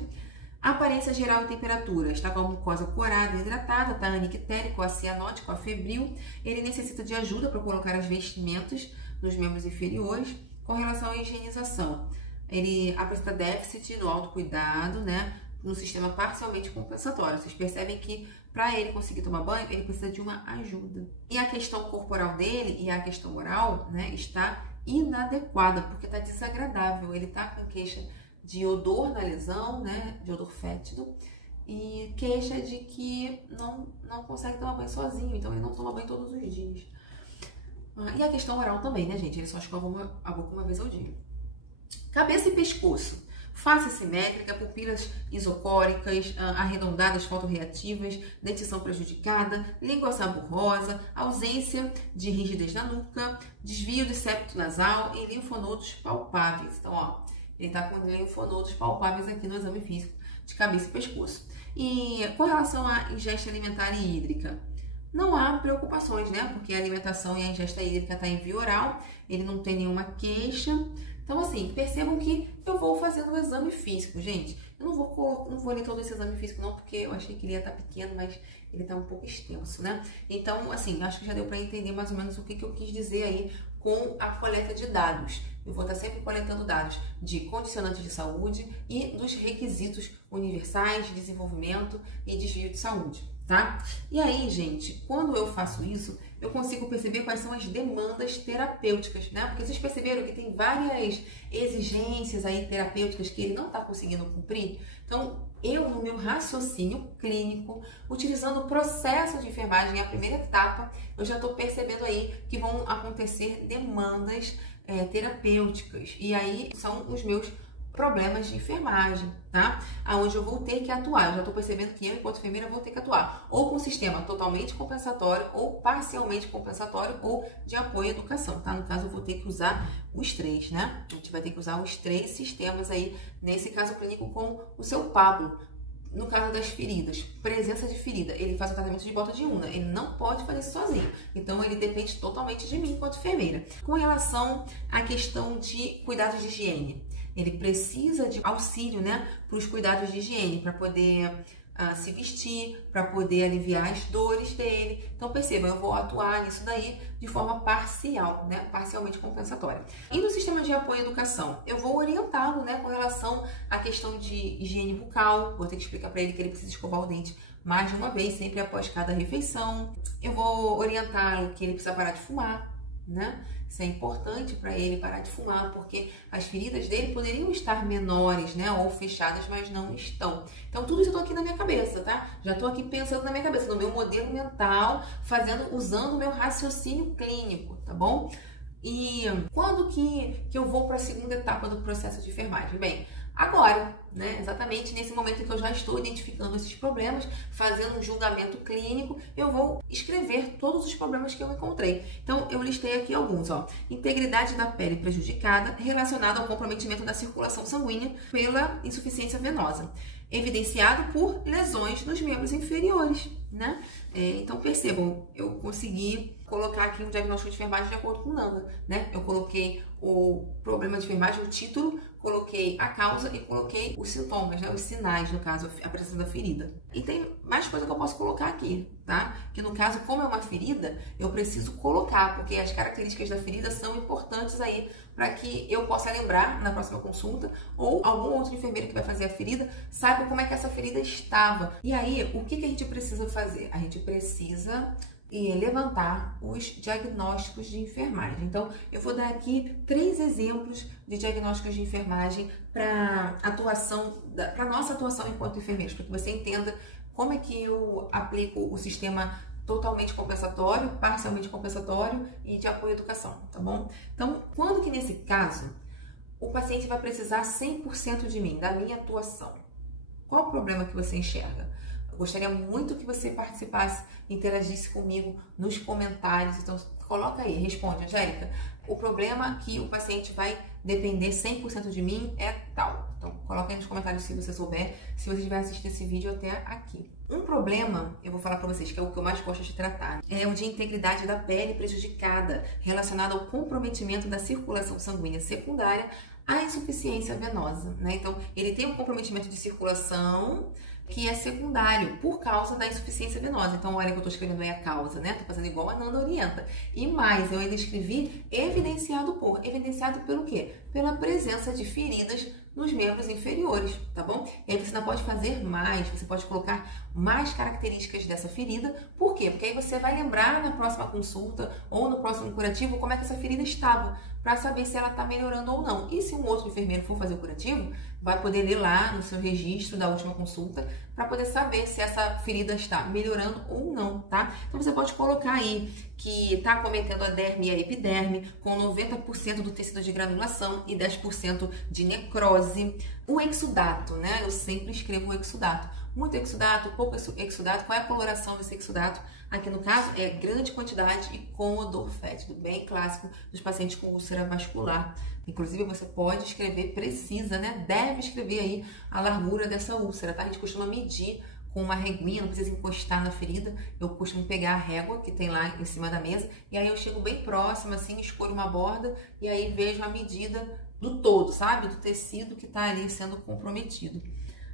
aparência geral e temperatura. Está com a mucosa corada e hidratada, está anictérico, acianótico, afebril. Ele necessita de ajuda para colocar as vestimentas nos membros inferiores. Com relação à higienização, ele apresenta déficit no autocuidado, né? No sistema parcialmente compensatório. Vocês percebem que para ele conseguir tomar banho, ele precisa de uma ajuda. E a questão corporal dele e a questão oral, né, está inadequada, porque está desagradável. Ele está com queixa de odor na lesão, né, de odor fétido, e queixa de que não consegue tomar banho sozinho, então ele não toma banho todos os dias. E a questão oral também, né, gente? Ele só escova a boca uma vez ao dia. Cabeça e pescoço. Face simétrica, pupilas isocóricas, arredondadas, fotorreativas, dentição prejudicada, língua saburrosa, ausência de rigidez na nuca, desvio do septo nasal e linfonodos palpáveis. Então, ó, ele tá com linfonodos palpáveis aqui no exame físico de cabeça e pescoço. E com relação à ingesta alimentar e hídrica, não há preocupações, né? Porque a alimentação e a ingesta hídrica tá em via oral, ele não tem nenhuma queixa. Então, assim, percebam que eu vou fazendo o exame físico, gente. Eu não vou ler todo esse exame físico, não, porque eu achei que ele ia estar pequeno, mas ele está um pouco extenso, né? Então, assim, acho que já deu para entender mais ou menos o que eu quis dizer aí com a coleta de dados. Eu vou estar sempre coletando dados de condicionantes de saúde e dos requisitos universais de desenvolvimento e desvio de saúde, tá? E aí, gente, quando eu faço isso, eu consigo perceber quais são as demandas terapêuticas, né? Porque vocês perceberam que tem várias exigências aí terapêuticas que ele não está conseguindo cumprir. Então, eu, no meu raciocínio clínico, utilizando o processo de enfermagem, a primeira etapa, eu já estou percebendo aí que vão acontecer demandas terapêuticas. E aí são os meus problemas de enfermagem, tá? Aonde eu vou ter que atuar. Eu já estou percebendo que eu, enquanto enfermeira, vou ter que atuar ou com sistema totalmente compensatório, ou parcialmente compensatório, ou de apoio à educação, tá? No caso, eu vou ter que usar os três, né? A gente vai ter que usar os três sistemas aí, nesse caso clínico, com o seu Pablo. No caso das feridas, presença de ferida, ele faz o tratamento de bota de una, ele não pode fazer isso sozinho, então ele depende totalmente de mim enquanto enfermeira. Com relação à questão de cuidados de higiene, ele precisa de auxílio, né, para os cuidados de higiene, para poder se vestir, para poder aliviar as dores dele. Então percebam, eu vou atuar nisso daí de forma parcial, né, parcialmente compensatória. E no sistema de apoio à educação, eu vou orientá-lo, né, com relação à questão de higiene bucal. Vou ter que explicar para ele que ele precisa escovar o dente mais de uma vez, sempre após cada refeição. Eu vou orientá-lo que ele precisa parar de fumar, né? Isso é importante para ele parar de fumar, porque as feridas dele poderiam estar menores, né? Ou fechadas, mas não estão. Então, tudo isso eu tô aqui na minha cabeça, tá? Já tô aqui pensando na minha cabeça, no meu modelo mental, usando o meu raciocínio clínico, tá bom? E quando que eu vou para a segunda etapa do processo de enfermagem? Bem, agora, né? Exatamente nesse momento em que eu já estou identificando esses problemas, fazendo um julgamento clínico, eu vou escrever todos os problemas que eu encontrei. Então, eu listei aqui alguns, ó. Integridade da pele prejudicada relacionada ao comprometimento da circulação sanguínea pela insuficiência venosa. evidenciado por lesões nos membros inferiores, né? Então percebam, eu consegui colocar aqui um diagnóstico de enfermagem de acordo com o Nanda, né? Eu coloquei o problema de enfermagem, o título, coloquei a causa e coloquei os sintomas, né? Os sinais, no caso, a presença da ferida. E tem mais coisa que eu posso colocar aqui, tá? Que no caso, como é uma ferida, eu preciso colocar, porque as características da ferida são importantes aí para que eu possa lembrar na próxima consulta, ou algum outro enfermeiro que vai fazer a ferida saiba como é que essa ferida estava. E aí, o que a gente precisa fazer? A gente precisa levantar os diagnósticos de enfermagem. Então, eu vou dar aqui 3 exemplos de diagnósticos de enfermagem para nossa atuação enquanto enfermeiros, para que você entenda como é que eu aplico o sistema totalmente compensatório, parcialmente compensatório e de apoio à educação, tá bom? Então, quando que nesse caso o paciente vai precisar 100% de mim, da minha atuação? Qual o problema que você enxerga? Eu gostaria muito que você participasse, interagisse comigo nos comentários. Então, coloca aí, responde, Angélica. O problema que o paciente vai depender 100% de mim é tal. Então, coloca aí nos comentários se você souber, se você estiver assistindo esse vídeo até aqui. Um problema, eu vou falar para vocês, que é o que eu mais gosto de tratar, é o de integridade da pele prejudicada, relacionado ao comprometimento da circulação sanguínea secundária à insuficiência venosa, né? Então, ele tem um comprometimento de circulação que é secundário por causa da insuficiência venosa. Então, olha que eu estou escrevendo aí a causa, né? Tô fazendo igual a Nanda orienta. E mais, eu ainda escrevi evidenciado por. Evidenciado pelo quê? Pela presença de feridas nos membros inferiores, tá bom? E aí você ainda pode fazer mais, você pode colocar mais características dessa ferida. Por quê? Porque aí você vai lembrar na próxima consulta ou no próximo curativo como é que essa ferida estava, para saber se ela está melhorando ou não. E se um outro enfermeiro for fazer o curativo, vai poder ler lá no seu registro da última consulta para poder saber se essa ferida está melhorando ou não, tá? Então você pode colocar aí que está acometendo a derme e a epiderme, com 90% do tecido de granulação e 10% de necrose. O exudato, né? Eu sempre escrevo o exudato. Muito exudato, pouco exudato. Qual é a coloração desse exudato? Aqui no caso é grande quantidade e com odor fétido, bem clássico dos pacientes com úlcera vascular. Inclusive você pode escrever, precisa, né? Deve escrever aí a largura dessa úlcera, tá? A gente costuma medir com uma reguinha, não precisa encostar na ferida. Eu costumo pegar a régua que tem lá em cima da mesa e aí eu chego bem próximo, assim, escolho uma borda e aí vejo a medida do todo, sabe? Do tecido que tá ali sendo comprometido.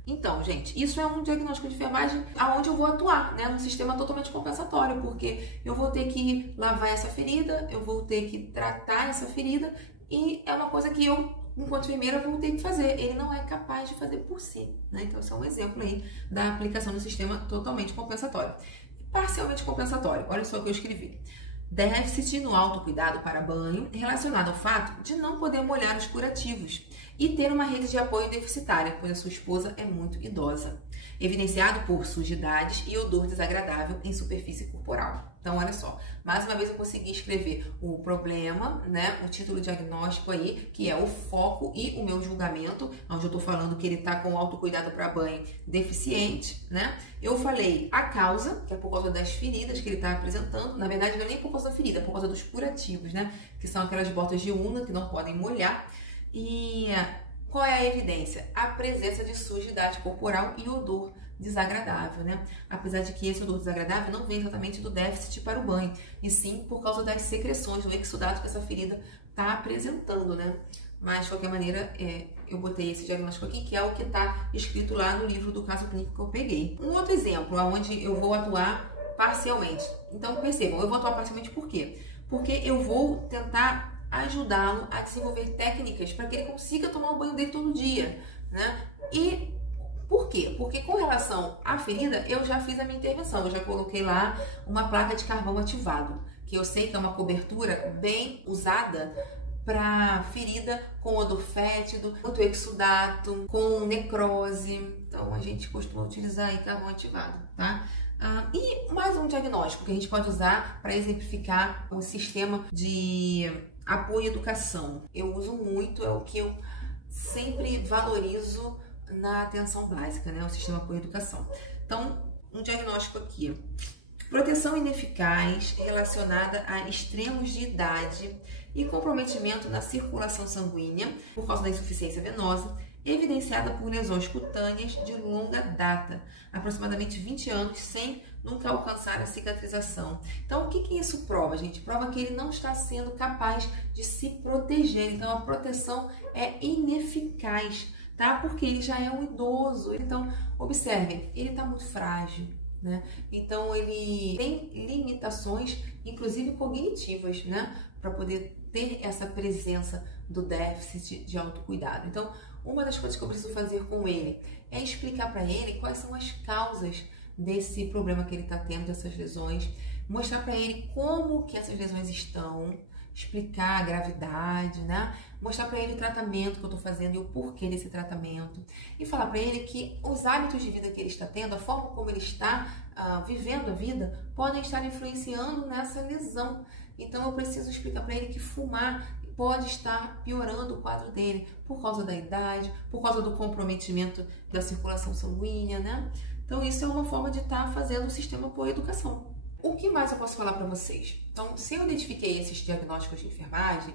Então, gente, isso é um diagnóstico de enfermagem aonde eu vou atuar, né? Num sistema totalmente compensatório, porque eu vou ter que lavar essa ferida, eu vou ter que tratar essa ferida e é uma coisa que eu, enquanto enfermeira, vou ter que fazer. Ele não é capaz de fazer por si, né? Então, esse é um exemplo aí da aplicação do sistema totalmente compensatório. Parcialmente compensatório, olha só o que eu escrevi. Déficit no autocuidado para banho relacionado ao fato de não poder molhar os curativos e ter uma rede de apoio deficitária, pois a sua esposa é muito idosa. Evidenciado por sujidades e odor desagradável em superfície corporal. Então, olha só, mais uma vez eu consegui escrever o problema, né, o título diagnóstico aí, que é o foco e o meu julgamento, onde eu tô falando que ele tá com autocuidado para banho deficiente, né? Eu falei a causa, que é por causa das feridas que ele tá apresentando, na verdade não é nem por causa da ferida, é por causa dos curativos, né? Que são aquelas botas de una que não podem molhar. E qual é a evidência? A presença de sujidade corporal e odor desagradável, né? Apesar de que esse odor desagradável não vem exatamente do déficit para o banho, e sim por causa das secreções, do exudato que essa ferida está apresentando, né? Mas, de qualquer maneira, eu botei esse diagnóstico aqui, que é o que está escrito lá no livro do caso clínico que eu peguei. Um outro exemplo, onde eu vou atuar parcialmente. Então, percebam, eu vou atuar parcialmente por quê? Porque eu vou tentar ajudá-lo a desenvolver técnicas para que ele consiga tomar o banho dele todo dia, né? E por quê? Porque com relação à ferida, eu já fiz a minha intervenção, eu já coloquei lá uma placa de carvão ativado, que eu sei que é uma cobertura bem usada para ferida com odor fétido, muito exudato, com necrose. Então a gente costuma utilizar aí carvão ativado, tá? E mais um diagnóstico que a gente pode usar para exemplificar o sistema de apoio à educação. Eu uso muito, é o que eu sempre valorizo na atenção básica, né? O sistema de apoio à educação. Então, um diagnóstico aqui. Proteção ineficaz relacionada a extremos de idade e comprometimento na circulação sanguínea por causa da insuficiência venosa, evidenciada por lesões cutâneas de longa data, aproximadamente 20 anos, sem nunca alcançar a cicatrização. Então, o que isso prova, gente? Prova que ele não está sendo capaz de se proteger. Então, a proteção é ineficaz, tá? Porque ele já é um idoso. Então, observem, ele está muito frágil, né? Então, ele tem limitações, inclusive cognitivas, né? Para poder ter essa presença do déficit de autocuidado. Então, uma das coisas que eu preciso fazer com ele é explicar para ele quais são as causas desse problema que ele está tendo, dessas lesões, mostrar para ele como que essas lesões estão, explicar a gravidade, né? Mostrar para ele o tratamento que eu estou fazendo e o porquê desse tratamento, e falar para ele que os hábitos de vida que ele está tendo, a forma como ele está vivendo a vida, podem estar influenciando nessa lesão. Então eu preciso explicar para ele que fumar pode estar piorando o quadro dele por causa da idade, por causa do comprometimento da circulação sanguínea, né? Então isso é uma forma de estar fazendo o sistema por educação. O que mais eu posso falar para vocês? Então, se eu identifiquei esses diagnósticos de enfermagem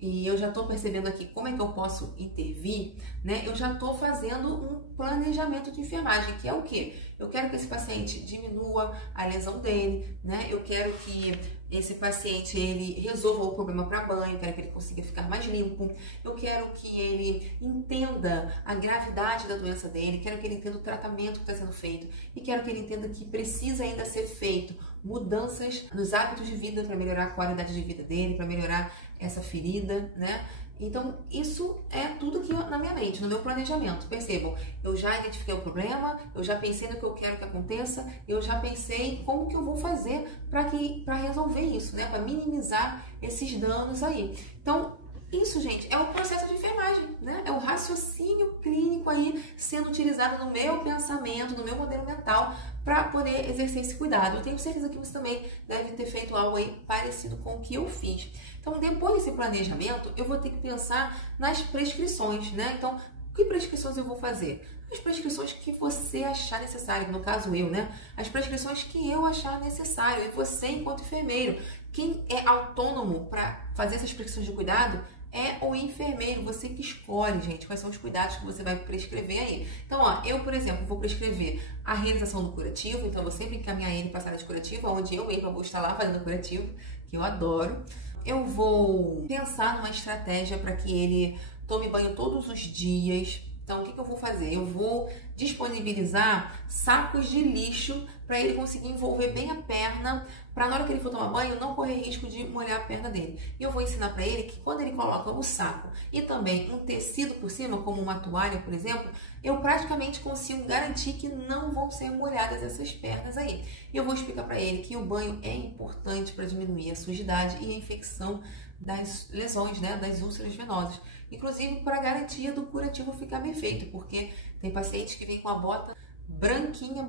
e eu já estou percebendo aqui como é que eu posso intervir, né? Eu já estou fazendo um planejamento de enfermagem, que é o quê? Eu quero que esse paciente diminua a lesão dele, né? Eu quero que esse paciente ele resolva o problema para banho, quero que ele consiga ficar mais limpo, eu quero que ele entenda a gravidade da doença dele, quero que ele entenda o tratamento que está sendo feito e quero que ele entenda que precisa ainda ser feito mudanças nos hábitos de vida para melhorar a qualidade de vida dele, para melhorar essa ferida, né? Então, isso é tudo que na minha mente, no meu planejamento. Percebam, eu já identifiquei o problema, eu já pensei no que eu quero que aconteça, eu já pensei como que eu vou fazer para resolver isso, né? Para minimizar esses danos aí. Então, isso, gente, é o processo de enfermagem, né? É o raciocínio clínico aí sendo utilizado no meu pensamento, no meu modelo mental, para poder exercer esse cuidado. Eu tenho certeza que você também deve ter feito algo aí parecido com o que eu fiz. Então, depois desse planejamento, eu vou ter que pensar nas prescrições, né? Então, que prescrições eu vou fazer? As prescrições que você achar necessário, no caso eu, né? As prescrições que eu achar necessário, e você enquanto enfermeiro. Quem é autônomo para fazer essas prescrições de cuidado é o enfermeiro, você que escolhe, gente, quais são os cuidados que você vai prescrever aí. Então, ó, eu, por exemplo, vou prescrever a realização do curativo, então eu vou sempre encaminhar ele para a sala de curativo, onde eu mesma vou estar lá fazendo curativo, que eu adoro. Eu vou pensar numa estratégia para que ele tome banho todos os dias. Então, o que eu vou fazer? Eu vou disponibilizar sacos de lixo para ele conseguir envolver bem a perna, para na hora que ele for tomar banho não correr risco de molhar a perna dele. E eu vou ensinar para ele que quando ele coloca o saco e também um tecido por cima, como uma toalha, por exemplo, eu praticamente consigo garantir que não vão ser molhadas essas pernas aí. E eu vou explicar para ele que o banho é importante para diminuir a sujidade e a infecção das lesões, né, das úlceras venosas. Inclusive para a garantia do curativo ficar bem feito, porque tem pacientes que vêm com a bota branquinha,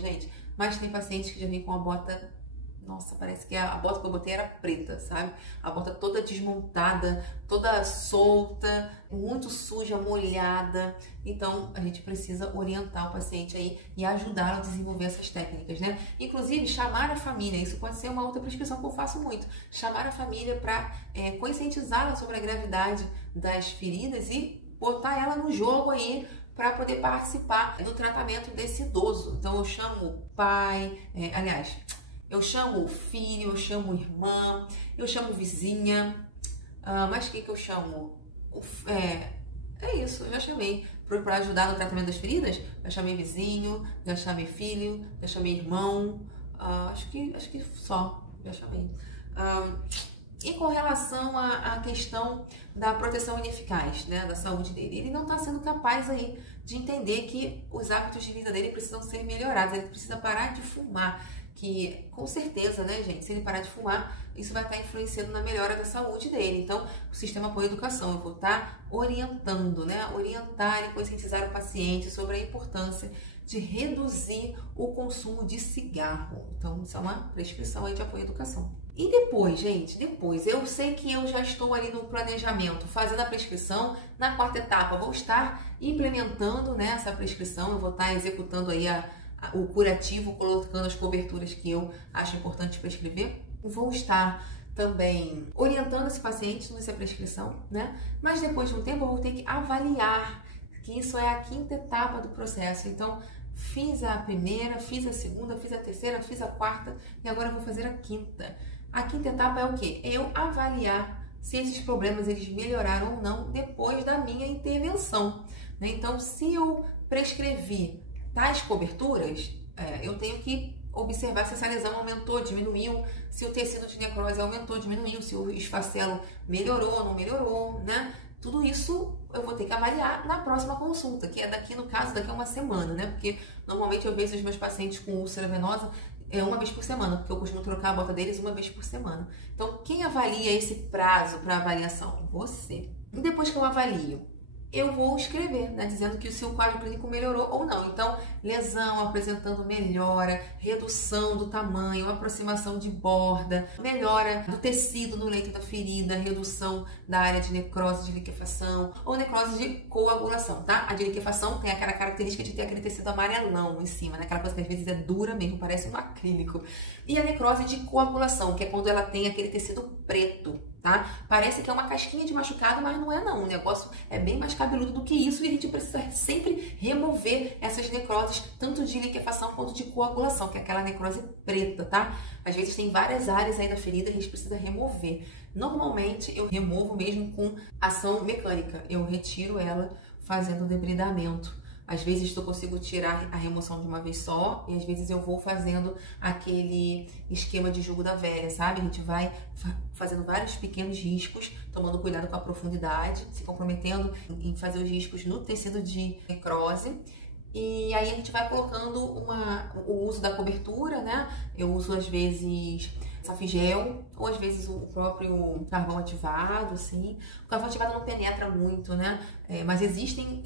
gente. Mas tem pacientes que já vêm com a bota, nossa, parece que a bota que eu botei era preta, sabe? A bota toda desmontada, toda solta, muito suja, molhada. Então, a gente precisa orientar o paciente aí e ajudar a desenvolver essas técnicas, né? Inclusive, chamar a família, isso pode ser uma outra prescrição que eu faço muito. Chamar a família para conscientizá-la sobre a gravidade das feridas e botar ela no jogo aí para poder participar do tratamento desse idoso. Então, eu chamo o pai, eu chamo o filho, eu chamo irmã, eu chamo vizinha, mas o que eu chamo? É isso, eu já chamei. Para ajudar no tratamento das feridas, já chamei vizinho, já chamei filho, já chamei irmão, acho que só, já chamei. E com relação à questão da proteção ineficaz, né, da saúde dele, ele não está sendo capaz aí de entender que os hábitos de vida dele precisam ser melhorados, ele precisa parar de fumar, que com certeza, né, gente, se ele parar de fumar, isso vai estar influenciando na melhora da saúde dele. Então, o sistema apoio educação, eu vou estar orientando, né, orientar e conscientizar o paciente sobre a importância de reduzir o consumo de cigarro. Então, isso é uma prescrição aí de apoio à educação. E depois, gente, eu sei que eu já estou ali no planejamento, fazendo a prescrição. Na quarta etapa, vou estar implementando, né, essa prescrição, eu vou estar executando aí o curativo, colocando as coberturas que eu acho importante prescrever. Vou estar também orientando esse paciente nessa prescrição, né? Mas depois de um tempo eu vou ter que avaliar que isso é a quinta etapa do processo. Então, fiz a primeira, fiz a segunda, fiz a terceira, fiz a quarta e agora eu vou fazer a quinta. A quinta etapa é o quê? Eu avaliar se esses problemas eles melhoraram ou não depois da minha intervenção, né? Então, se eu prescrevi tais coberturas, eu tenho que observar se essa lesão aumentou, diminuiu, se o tecido de necrose aumentou, diminuiu, se o esfacelo melhorou, não melhorou, né? Tudo isso eu vou ter que avaliar na próxima consulta, que é daqui, no caso, daqui a uma semana, né? Porque normalmente eu vejo os meus pacientes com úlcera venosa uma vez por semana, porque eu costumo trocar a bota deles uma vez por semana. Então, quem avalia esse prazo para avaliação? Você. E depois que eu avalio, eu vou escrever, né, dizendo que o seu quadro clínico melhorou ou não. Então, lesão apresentando melhora, redução do tamanho, aproximação de borda, melhora do tecido no leito da ferida, redução da área de necrose de liquefação ou necrose de coagulação, tá? A de liquefação tem aquela característica de ter aquele tecido amarelão em cima, né? Aquela coisa que às vezes é dura mesmo, parece um acrílico. E a necrose de coagulação, que é quando ela tem aquele tecido preto, tá? Parece que é uma casquinha de machucado, mas não é não. O negócio é bem mais cabeludo do que isso e a gente precisa sempre remover essas necroses, tanto de liquefação quanto de coagulação, que é aquela necrose preta, tá? Às vezes tem várias áreas aí da ferida que a gente precisa remover. Normalmente eu removo mesmo com ação mecânica. Eu retiro ela fazendo debridamento. Às vezes eu consigo tirar a remoção de uma vez só e às vezes eu vou fazendo aquele esquema de jugo da velha, sabe? A gente vai fazendo vários pequenos riscos, tomando cuidado com a profundidade, se comprometendo em fazer os riscos no tecido de necrose. E aí a gente vai colocando o uso da cobertura, né? Eu uso às vezes safigel ou às vezes o próprio carvão ativado, assim. O carvão ativado não penetra muito, né? Mas existem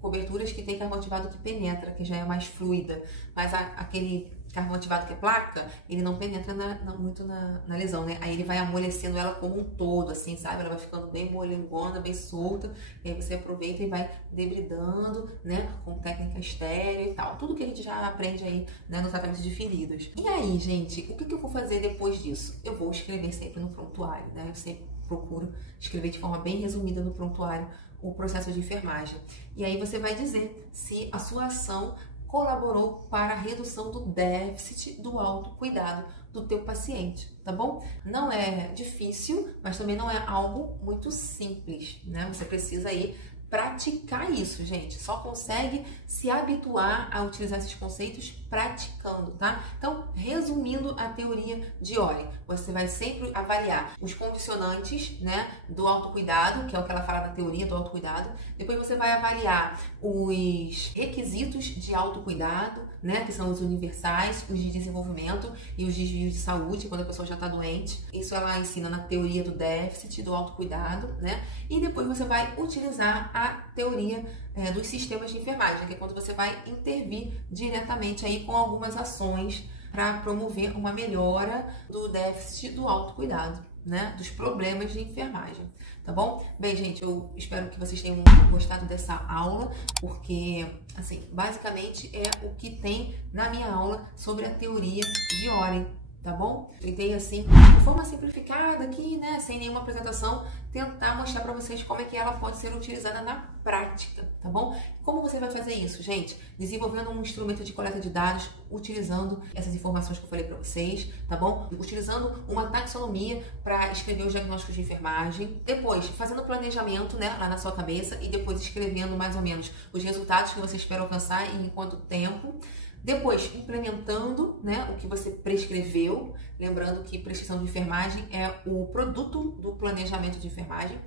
coberturas que tem carvão ativado que penetra, que já é mais fluida. Mas aquele carvão ativado que é placa, ele não penetra muito na lesão, né? Aí ele vai amolecendo ela como um todo, assim, sabe? Ela vai ficando bem molengona, bem solta. E aí você aproveita e vai debridando, né? Com técnica estéreo e tal. Tudo que a gente já aprende aí, né? No tratamento de feridas. E aí, gente, o que eu vou fazer depois disso? Eu vou escrever sempre no prontuário, né? Eu sempre procuro escrever de forma bem resumida no prontuário o processo de enfermagem. E aí você vai dizer se a sua ação colaborou para a redução do déficit do autocuidado do teu paciente, tá bom? Não é difícil, mas também não é algo muito simples, né? Você precisa aí praticar isso, gente. Só consegue se habituar a utilizar esses conceitos praticando, tá? Então, resumindo a teoria de Oren, você vai sempre avaliar os condicionantes, né, do autocuidado, que é o que ela fala na teoria do autocuidado. Depois você vai avaliar os requisitos de autocuidado, né, que são os universais, os de desenvolvimento e os desvios de saúde, quando a pessoa já está doente. Isso ela ensina na teoria do déficit, do autocuidado, né? E depois você vai utilizar a teoria dos sistemas de enfermagem, que é quando você vai intervir diretamente aí com algumas ações para promover uma melhora do déficit do autocuidado, né? Dos problemas de enfermagem, tá bom? Bem, gente, eu espero que vocês tenham gostado dessa aula, porque, assim, basicamente é o que tem na minha aula sobre a teoria de Oren, tá bom? Tentei, assim, de forma simplificada aqui, né, sem nenhuma apresentação, tentar mostrar para vocês como é que ela pode ser utilizada na prática, tá bom? Como você vai fazer isso, gente? Desenvolvendo um instrumento de coleta de dados, utilizando essas informações que eu falei para vocês, tá bom? Utilizando uma taxonomia para escrever os diagnósticos de enfermagem. Depois, fazendo planejamento, né, lá na sua cabeça e depois escrevendo mais ou menos os resultados que você espera alcançar e em quanto tempo. Depois, implementando, né, o que você prescreveu, lembrando que prescrição de enfermagem é o produto do planejamento de enfermagem,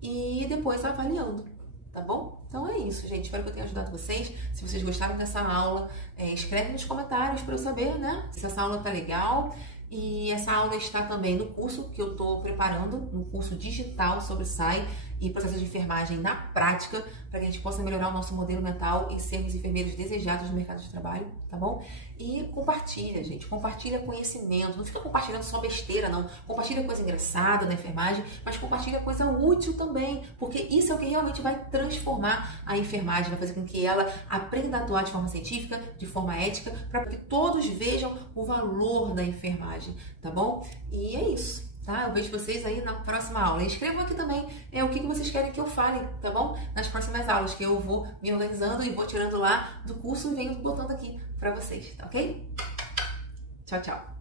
e depois avaliando, tá bom? Então é isso, gente. Espero que eu tenha ajudado vocês. Se vocês gostaram dessa aula, escreve nos comentários para eu saber, né, se essa aula tá legal. E essa aula está também no curso que eu estou preparando, no curso digital sobre SAI e processo de enfermagem na prática, para que a gente possa melhorar o nosso modelo mental e sermos enfermeiros desejados no mercado de trabalho, tá bom? E compartilha, gente, compartilha conhecimento, não fica compartilhando só besteira, não. Compartilha coisa engraçada na enfermagem, mas compartilha coisa útil também, porque isso é o que realmente vai transformar a enfermagem, vai fazer com que ela aprenda a atuar de forma científica, de forma ética, para que todos vejam o valor da enfermagem, tá bom? E é isso. tá? Eu vejo vocês aí na próxima aula. E escrevam aqui também o que vocês querem que eu fale, tá bom? Nas próximas aulas, que eu vou me organizando e vou tirando lá do curso e venho botando aqui pra vocês, tá ok? Tchau, tchau!